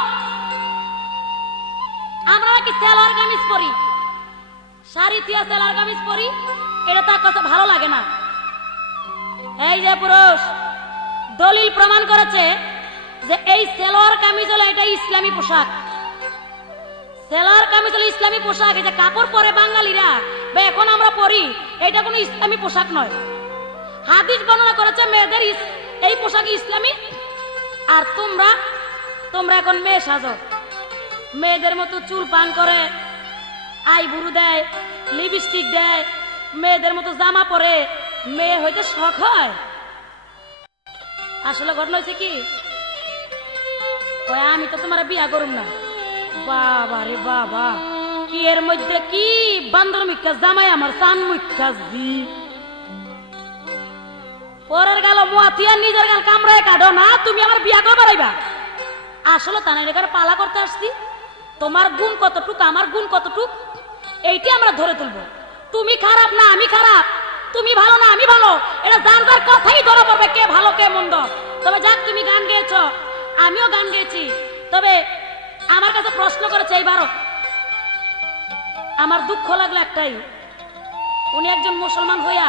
আমরা নাকি সেলার কামিজ পরি, শাড়ি দিয়া সেলার কামিজ পরি, এটা তার কাছে ভালো লাগে না। এই যে পুরুষ দলিল প্রমাণ করেছে যে এই সেলোয়ার কামিজ হলো এটা ইসলামী পোশাক। সেলোয়ার কামিজ হলো ইসলামী পোশাক। এই যে কাপড় পরে বাঙালিরা বা এখন আমরা পরি, এটা কোনো ইসলামী পোশাক নয়। হাদিস বর্ণনা করেছে মেয়েদের এই পোশাক ইসলামী। আর তোমরা এখন মেয়ে সাজো, মেয়েদের মতো চুল পান করে, আইবুড়ো দেয়, লিপস্টিক দেয়, মেয়েদের মতো জামা পরে মেয়ে হইতে শখ হয়। আসলে ঘটনা হয়েছে কি, আমি তো তোমার বিয়া করুম না। বাবা রে বাবা, কি এর মধ্যে কি বান্দর মুখা জামাই আমার চান মুখা জি। পরের গাল মুয়াতিয়া নিজের গাল কামড়ায় কাটো না, তুমি আমার বিয়া করে বেড়াইবা। আসলে তানের এখানে পালা করতে আসছি, তোমার গুণ কতটুক আমার গুণ কতটুক এইটি আমরা ধরে তুলবো। তুমি খারাপ না আমি খারাপ, তুমি ভালো না আমি ভালো, এটা যার যার কথাই ধরা পড়বে কে ভালো কে মন্দ। তবে যাক তুমি গান গেয়েছ, আমিও গান গেয়েছি। তবে আমার কাছে প্রশ্ন করেছে এইবারও, আমার দুঃখ লাগলো একটাই, উনি একজন মুসলমান হইয়া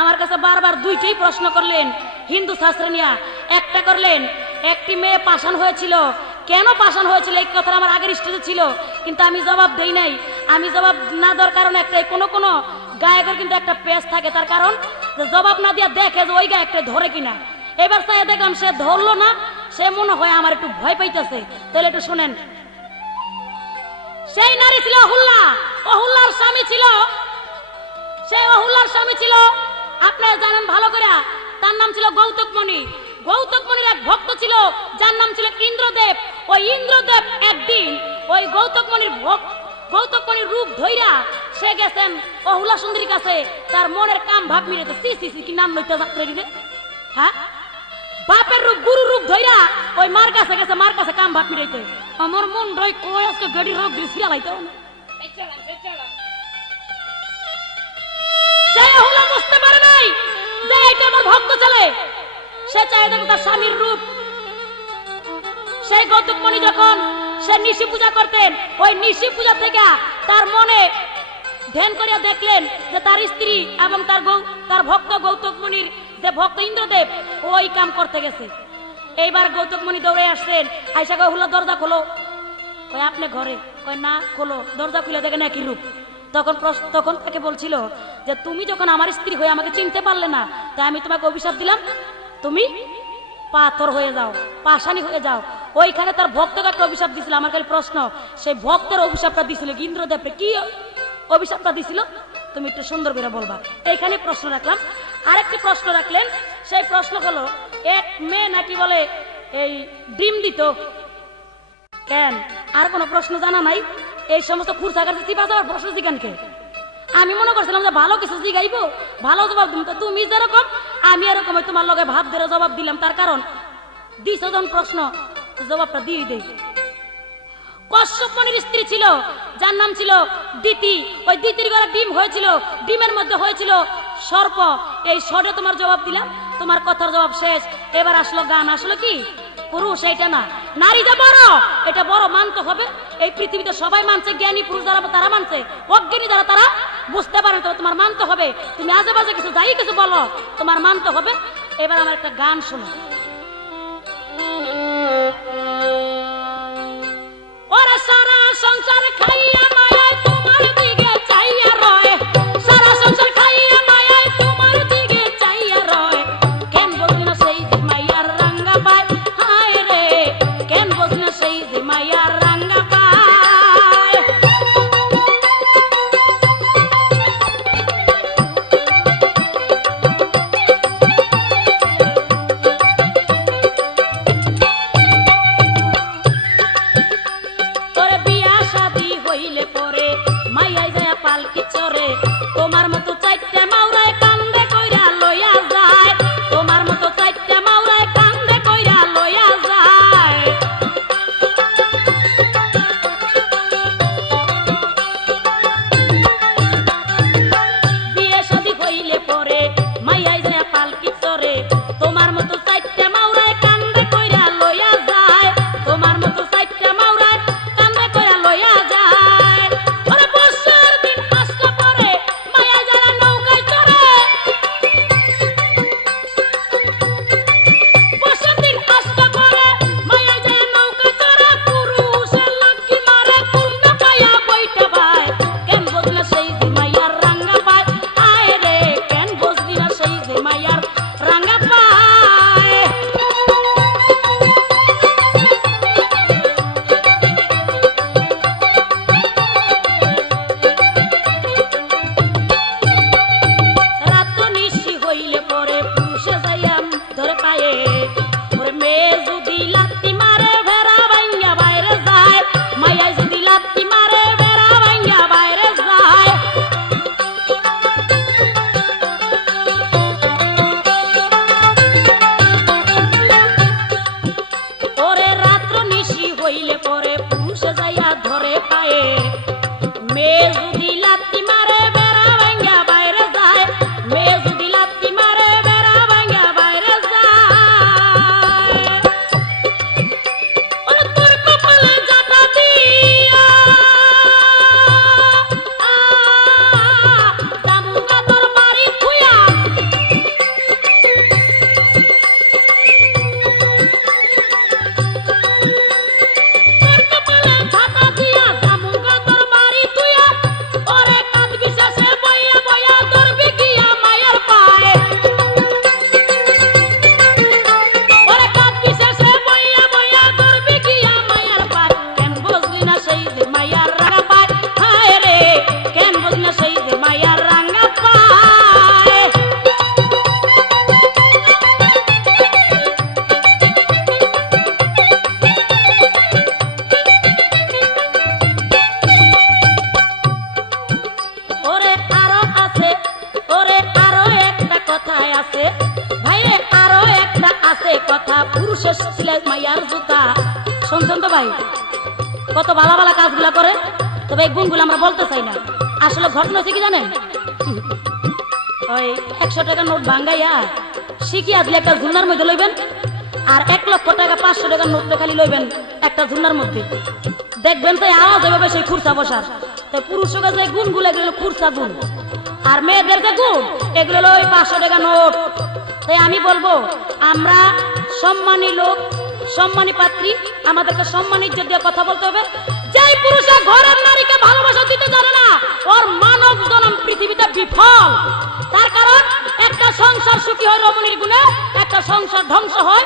আমার কাছে বারবার 2টেই প্রশ্ন করলেন হিন্দু শাস্ত্র নিয়া। একটা করলেন একটি মেয়ে পাষাণ হয়েছিল, কেন পাষাণ হয়েছিল এই কথা আমার আগের স্টেজে ছিল, কিন্তু আমি জবাব দেই নাই। আমি জবাব না দেওয়ার কারণ একটাই, কোনো গায়কের কিন্তু একটা পেজ থাকে, তার কারণ জবাব না দিয়া দেখে যে ওই গায়কটা ধরে কিনা। এবার চাই দেখলাম সে ধরলো না, সে মনে হয় আমার একটু ভয় পাইতেছে। তাহলে একটু শোনেন। সেই নারী ছিল অহুল্লা, অহুল্লার স্বামী ছিল, সেই অহুল্লার স্বামী ছিল আপনারা জানেন ভালো করে, তার নাম ছিল গৌতমমণি। গৌতমমণির এক ভক্ত ছিল যার নাম ছিল ইন্দ্রদেব। ওই ইন্দ্রদেব একদিন ওই গৌতমমণির রূপ ধইরা সে গেছেন অহুলা সুন্দরীর কাছে, তার মনের কাম ভাব মিলাতে। সি কি নাম লইতে যাত্রা রে, হ্যাঁ, বাপের রূপ গুরু রূপ ধইরা ওই মার কাছে গেছে, মার কাছে কাম ভাব মিলাইতে। আমার মন রই কই আজকে গাড়ি রোগ দিছি লাইতে সে অহুলা বুঝতে পারে নাই যে এটা আমার ভক্ত চলে। সে চায় দেখো তার স্বামীর রূপ। সেই গৌতমমণি যখন সে নিশি পূজা করতেন, ওই নিশি পূজা থেকে তার মনে ধ্যান করিয়া দেখলেন যে তার স্ত্রী এবং তার ভক্ত গৌতমমণির যে ভক্ত ইন্দ্রদেব ওই কাম করতে গেছে। এইবার গৌতমমণি দৌড়ে আসছেন, আইসা কয় হুলা দরজা খোলো। কয় আপনি ঘরে? কয় না, খোলো। দরজা খুলে দেখেন একই রূপ। তখন তাকে বলছিল যে তুমি যখন আমার স্ত্রী হয়ে আমাকে চিনতে পারলে না, তাই আমি তোমাকে অভিশাপ দিলাম, তুমি পাথর হয়ে যাও, পাষাণী হয়ে যাও। ওইখানে তার ভক্তকে একটা অভিশাপ দিছিল। আমার খালি প্রশ্ন, সেই ভক্তের অভিশাপটা দিছিল ইন্দ্রদেবকে কি অভিশাপটা দিছিল? তুমি একটু সুন্দর করে বলবা। এইখানে প্রশ্ন রাখলাম। আরেকটি প্রশ্ন রাখলেন, সেই প্রশ্ন হলো এক মেয়ে নাকি বলে এই ডিম দিত কেন? আর কোনো প্রশ্ন জানা নাই? এই সমস্ত খুরসা কাছে চিপা যাওয়ার প্রশ্ন জিজ্ঞানকে আমি মনে করছিলাম যে ভালো কিছু জিগাইবো, ভালো জবাব দিম। তো তুমি যেরকম আমি এরকম তোমার লগে ভাব ধরে জবাব দিলাম। তার কারণ দিছ যখন প্রশ্ন, জবাবটা দিয়ে দেই। কশ্যপ মুনির স্ত্রী ছিল যার নাম ছিল দিতি। ওই দিতির ঘরে ডিম হয়েছিল, ডিমের মধ্যে হয়েছিল সর্প। এই সরে তোমার জবাব দিলাম, তোমার কথার জবাব শেষ। এবার আসলো গান। আসলো কি পুরুষ? এইটা না, নারী যে বড়, এটা বড় মানতে হবে। এই পৃথিবীতে সবাই মানছে, জ্ঞানী পুরুষ যারা তারা মানছে, অজ্ঞানী যারা তারা বুঝতে পারে। তো তোমার মানতে হবে। তুমি আজে বাজে কিছু যাই কিছু বলো, তোমার মানতে হবে। এবার আমার একটা গান শোনো। ওরে সারা সংসার খাইয়া মায়ায় তোমার দিকে চাইয়া রয়, সারা সংসার খাইয়া মায়ায় তোমার দিকে চাইয়া রয়। ভাইরে আরো একটা আছে কথা, পুরুষের ছিলে মাইয়ার জুতা। শুনছেন তো ভাই, কত ভালো ভালো কাজগুলা করে, তবে এই গুণগুলো আমরা বলতে চাই না। আসলে ঘটনা হচ্ছে কি জানেন, ওই 100 টাকা নোট ভাঙ্গাইয়া শিখিয়া দিলে একটা ঝুলনার মধ্যে লইবেন, আর 1 লক্ষ টাকা 500 টাকার নোটটা খালি লইবেন একটা ঝুলনার মধ্যে, দেখবেন তো আওয়াজ হবে সেই খুরসা বসার। তাই পুরুষের কাছে গুণগুলো এগুলো খুরসা গুণ, আর মেয়েদের যে গুণ এগুলো হলো ওই 500 টাকা নোট। তাই আমি বলবো, আমরা সম্মানী লোক, সম্মানী পাত্রী, আমাদেরকে সম্মান ইজ্জত দিয়ে কথা বলতে হবে। যেই পুরুষের ঘরের নারীকে ভালোবাসা দিতে জানে না, ওর মানব জনম পৃথিবীতে বিফল। তার কারণ একটা সংসার সুখী হয় রমণীর গুণে, একটা সংসার ধ্বংস হয়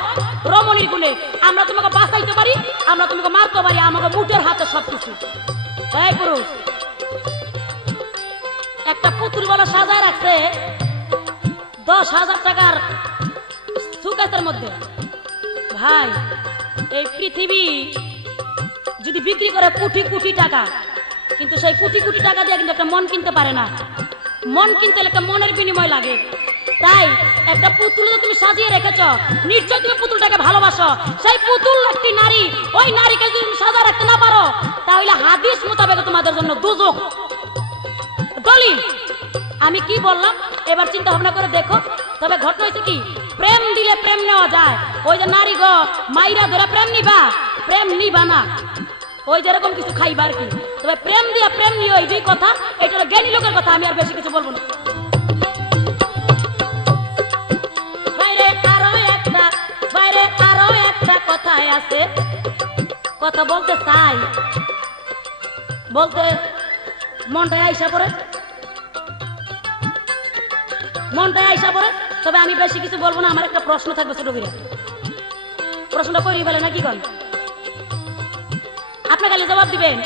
রমণীর গুণে। আমরা তোমাকে বাঁচাইতে পারি, আমরা তোমাকে মারতে পারি, আমাকে মুঠের হাতে সবকিছু। এই পুরুষ একটা পুতুল বলে সাজায় রাখছে 10,000 টাকার সুকেসের মধ্যে। ভাই, এই পৃথিবী যদি বিক্রি করে কোটি কোটি টাকা, কিন্তু সেই কোটি কোটি টাকা দিয়ে কিন্তু একটা মন কিনতে পারে না। মন কিনতে হলে একটা মনের বিনিময় লাগে। তাই একটা পুতুল তুমি সাজিয়ে রেখেছ, নিশ্চয় তুমি পুতুলটাকে ভালোবাসো। সেই পুতুল একটি নারী, ওই নারীকে যদি তুমি সাজা রাখতে না পারো, তাহলে হাদিস মোতাবেক তোমাদের জন্য দুজক দলিল। আমি কি বললাম এবার চিন্তা ভাবনা করে দেখো। তবে ঘটনা হয়েছে কি, প্রেম দিলে প্রেম নেওয়া যায়। ওই যে নারী গো মাইরা ধরে প্রেম নিবা, প্রেম নিবা না, ওই যেরকম কিছু খাইবার কি। তবে প্রেম দিয়ে প্রেম নিও, এইটাই কথা। এটা হলো জ্ঞানী লোকের কথা, আমি আর বেশি কিছু বলবো না। বাইরে আরো একটা কথায় আছে, কথা বলতে চাই, বলতে মনটায় আইসা পড়ে, মনটায় আইসা পড়ে। তবে আমি বেশি কিছু বলবো না। আমার একটা প্রশ্ন থাকবে ছোট করে, প্রশ্নটা করি বলে নাকি কন? আপনি খালি জবাব দিবেন,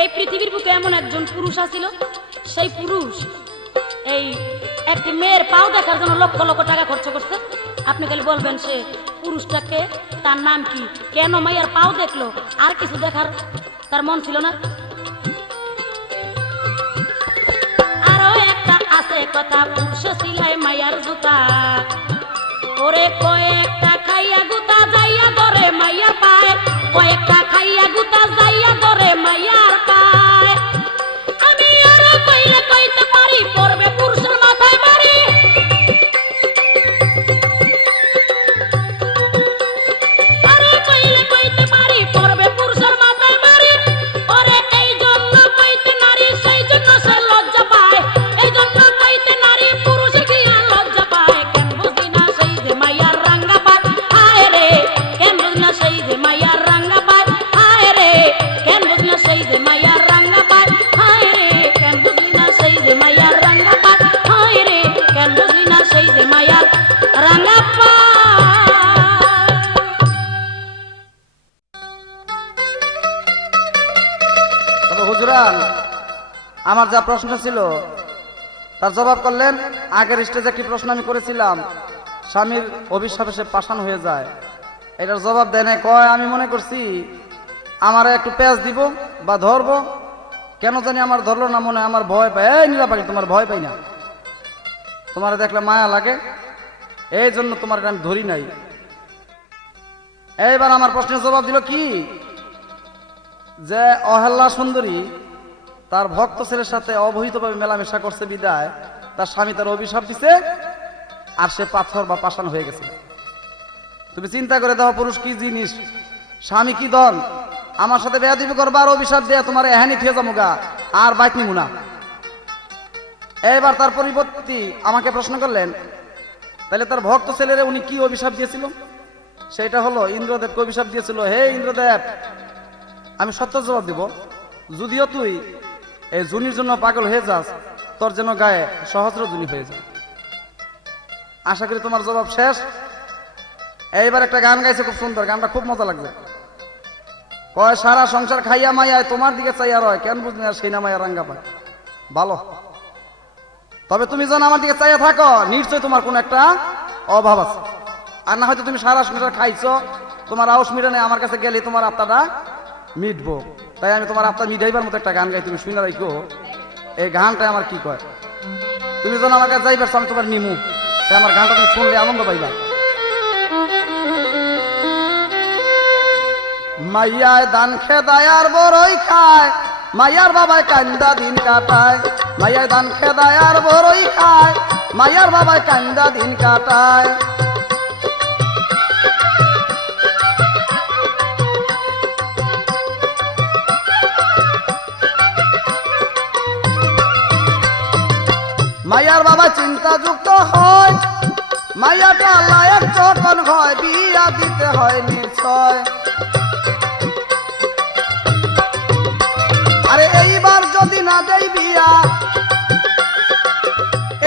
এই পৃথিবীর বুকে এমন একজন পুরুষ আছিল, সেই পুরুষ এই একটি মেয়ের পাও দেখার জন্য লক্ষ লক্ষ টাকা খরচ করছে। আপনি খালি বলবেন সে পুরুষটাকে, তার নাম কি, কেন মাইয়ার পাও দেখলো, আর কিছু দেখার তার মন ছিল না? আরো একটা আছে কথা, পুরুষ সিলাই মাইয়ার জুতা। ওরে কয়েকটা খাইয়া গুতা যাইয়া ধরে মাইয়ার পায়, কয়েকটা খাইয়া গুতা যাইয়া ধরে মাইয়ার পায়। আমি আরো কইলে কইতে পারি, পড়বে পুরুষের মাথায় বাড়ি। আরো কইলে কইতে পারি, পড়বে পুরুষের মাথায় বাড়ি। ওরে এই জন্য কইতে নারী, সেই জন্য সে লজ্জা পায়। এই জন্য কইতে নারী, পুরুষে গিয়া লজ্জা পায়। কেন বুঝি না সেই যে মাইয়ার রাঙ্গা পায়, হায় রে। কেন বুঝি না সেই যে মাইয়ার রাঙ্গা পায়, হায় রে। কেন বুঝি না সেই যে মাইয়ার রাঙ্গা পায়, হায় রে। কেন বুঝি না সেই যে মাইয়ার রাঙ্গা পায়, হায় রে। কেন বুঝি না সেই যে মাইয়ার রাঙ্গা পায়। তবে হুজুরান, আমার যা প্রশ্ন ছিল তার জবাব করলেন। আগের স্টেজে একটি প্রশ্ন আমি করেছিলাম, স্বামীর অভিশাপে সে পাষাণ হয়ে যায়, এটার জবাব দেয় নাই। কয় আমি মনে করছি আমারে একটু পেঁচ দিব বা ধরবো, কেন জানি আমার ধরলো না, মনে হয় আমার ভয় পায়। এই নীলা পাখি, তোমার ভয় পাই না, তোমার দেখলে মায়া লাগে, এই জন্য তোমার আমি ধরি নাই। এইবার আমার প্রশ্নের জবাব দিল কি, যে অহল্যা সুন্দরী তার ভক্ত ছেলের সাথে অবহিতভাবে মেলামেশা করছে বিদায় তার স্বামী তার অভিশাপ দিছে, আর সে পাথর বা পাষাণ হয়ে গেছে। তুমি চিন্তা করে দাও পুরুষ কি জিনিস, স্বামী কি দল। আমার সাথে বেয়াদবি করবা আর অভিশাপ দেয়া তোমার এহানি খেয়ে যাবো গা, আর বাইক নিবো না। এইবার তার পরিবর্তী আমাকে প্রশ্ন করলেন, তাহলে তার ভক্ত ছেলেরে উনি কি অভিশাপ দিয়েছিল? সেটা হলো ইন্দ্রদেবকে অভিশাপ দিয়েছিল, হে ইন্দ্রদেব, আমি সত্য জবাব দিব, যদিও তুই এই জুনির জন্য পাগল হয়ে যাস, তোর যেন গায়ে সহস্র জুনি হয়ে যায়। আশা করি তোমার জবাব শেষ। এইবার একটা গান গাইছে খুব সুন্দর, গানটা খুব মজা লাগছে। কয় সারা সংসার খাইয়া মাইয়ায় তোমার দিকে চাইয়া রয়, কেন বুঝলি আর সেই না মাইয়া রাঙ্গা পায়। ভালো, তবে তুমি যেন আমার দিকে চাইয়া থাকো, নিশ্চয় তোমার কোন একটা অভাব আছে। আর না হয়তো তুমি সারা সংসার খাইছো, তোমার আউস মিটে নেই, আমার কাছে গেলে তোমার আত্মাটা মিটবো। তাই আমি তোমার আত্মা মিটাইবার মতো একটা গান গাই, তুমি শুনে রাখো। এই গানটা আমার কি কয়, তুমি যেন আমার কাছে যাইবার আমি তোমার নিমু, তাই আমার গানটা তুমি শুনলে আনন্দ পাইবা। মাইয়ায় দান খেদায় আর বড়ই খায়, মাইয়ার বাবায় কান্দা দিন কাটায়। মাইয়ায় দান খেদায় আর বড়ই খায়, মাইয়ার বাবায় কান্দা দিন কাটায়। মাইয়ার বাবা চিন্তাযুক্ত হয়, মাইয়াটা লায়ক যখন হয় বিয়া দিতে হয় নিশ্চয়। আরে এইবার যদি না দেই বিয়া,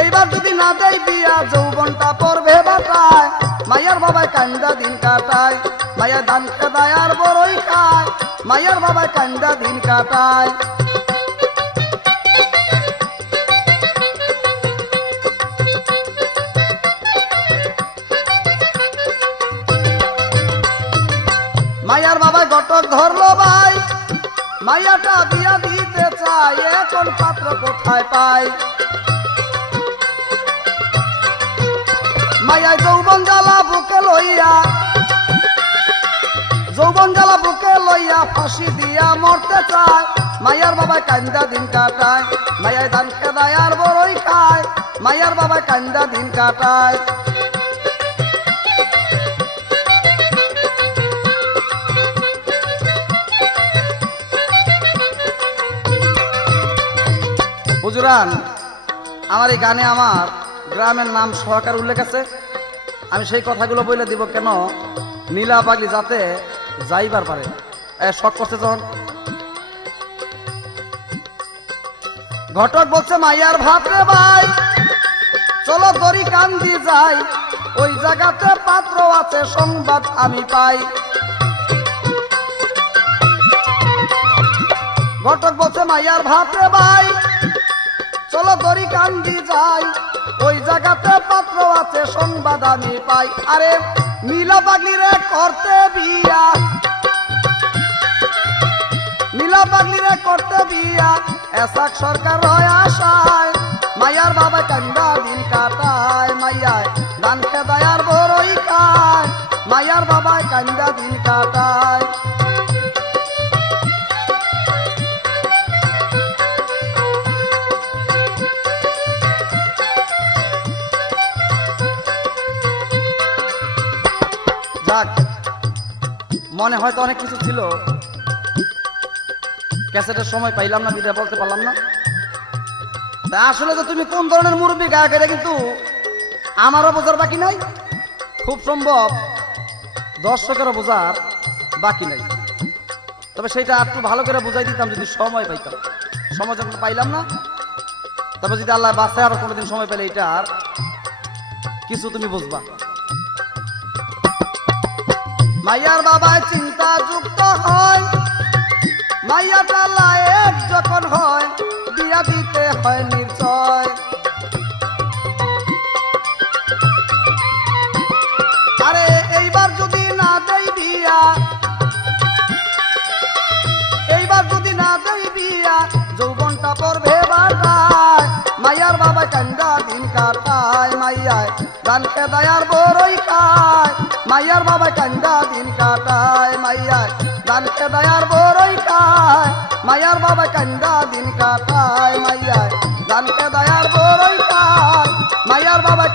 এইবার যদি না দেই বিয়া যৌবনটা পড়বে বাটায়। মাইয়ার বাবায় কান্দা দিন কাটায়, মাইয়া দান খেদায় আর বড়ই খায়, মাইয়ার বাবায় কান্দা দিন কাটায়। মাইয়ার বাবায় ঘটক ধরলো ভাই, মাইয়াটা বিয়া দিতে চায়, এখন পাত্র কোথায় পায়। মাইয়া যৌবন জ্বালা বুকে লইয়া, যৌবন জ্বালা বুকে লইয়া ফাঁসি দিয়া মরতে চায়। মাইয়ার বাবায় কান্দা দিন কাটায়, মাইয়ায় ধান খেদায় আর বড়ই খায়, মাইয়ার বাবায় কান্দা দিন কাটায়। হুজুরান, আমার এই গানে আমার গ্রামের নাম সহকার উল্লেখ আছে। আমি সেই কথাগুলো বলে দিব কেন, নীলা পাগলি যাতে যাইবার পারে। শখ করছে যখন ঘটক বলছে মাইয়ার ভাত রে ভাই, চলো দড়ি কান্দি যাই, ওই জায়গাতে পাত্র আছে সংবাদ আমি পাই। ঘটক বলছে মাইয়ার ভাত রে ভাই, চলো দড়ি কান্দি যাই, ওই জায়গাতে পাত্র আছে সংবাদ আমি পাই। আরে নীলা পাগলি রে করতে বিয়া, নীলা পাগলি রে করতে বিয়া, এসাক সরকার হয় আশায়। মাইয়ার বাবা কান্দা দিন কাটায়, মাইয়ায় দান খেদায় আর বড়ই খায়, মাইয়ার বাবায় কান্দা দিন কাটায়। যাক, মনে হয়তো অনেক কিছু ছিল, ক্যাসেটের সময় পাইলাম না, বিদায় বলতে পারলাম না। তা আসলে যে তুমি কোন ধরনের মুরব্বী গায়ক এটা কিন্তু আমারও বোঝার বাকি নাই, খুব সম্ভব দর্শকেরও বোঝার বাকি নাই। তবে সেটা একটু ভালো করে বুঝাই দিতাম যদি সময় পাইতাম। সময় যখন পাইলাম না, তবে যদি আল্লাহ বাঁচায় আরো কোনোদিন সময় পেলে এটার কিছু তুমি বুঝবা। মাইয়ার বাবায় চিন্তা যুক্ত হয়, মাইয়াটা লায়েক যখন হয় বিয়া দিতে হয় নিশ্চয়। আরে এইবার যদি না দেই বিয়া, এইবার যদি না দেই বিয়া যৌবনটা পড়বে বাটায়। মাইয়ার বাবা কান্দা দিন কাটায়, মাইয়ায় দান খেদায় আর বড়ই খায়, মাইয়ার বাবা কান্দা দিন কাটায়, মাইয়ায় দান খেদায় আর বড়ই খায়, মাইয়ার বাবা কান্দা দিন কাটায়, মাইয়ায় দান খেদায় আর বড়ই খায়, মাইয়ার বাবা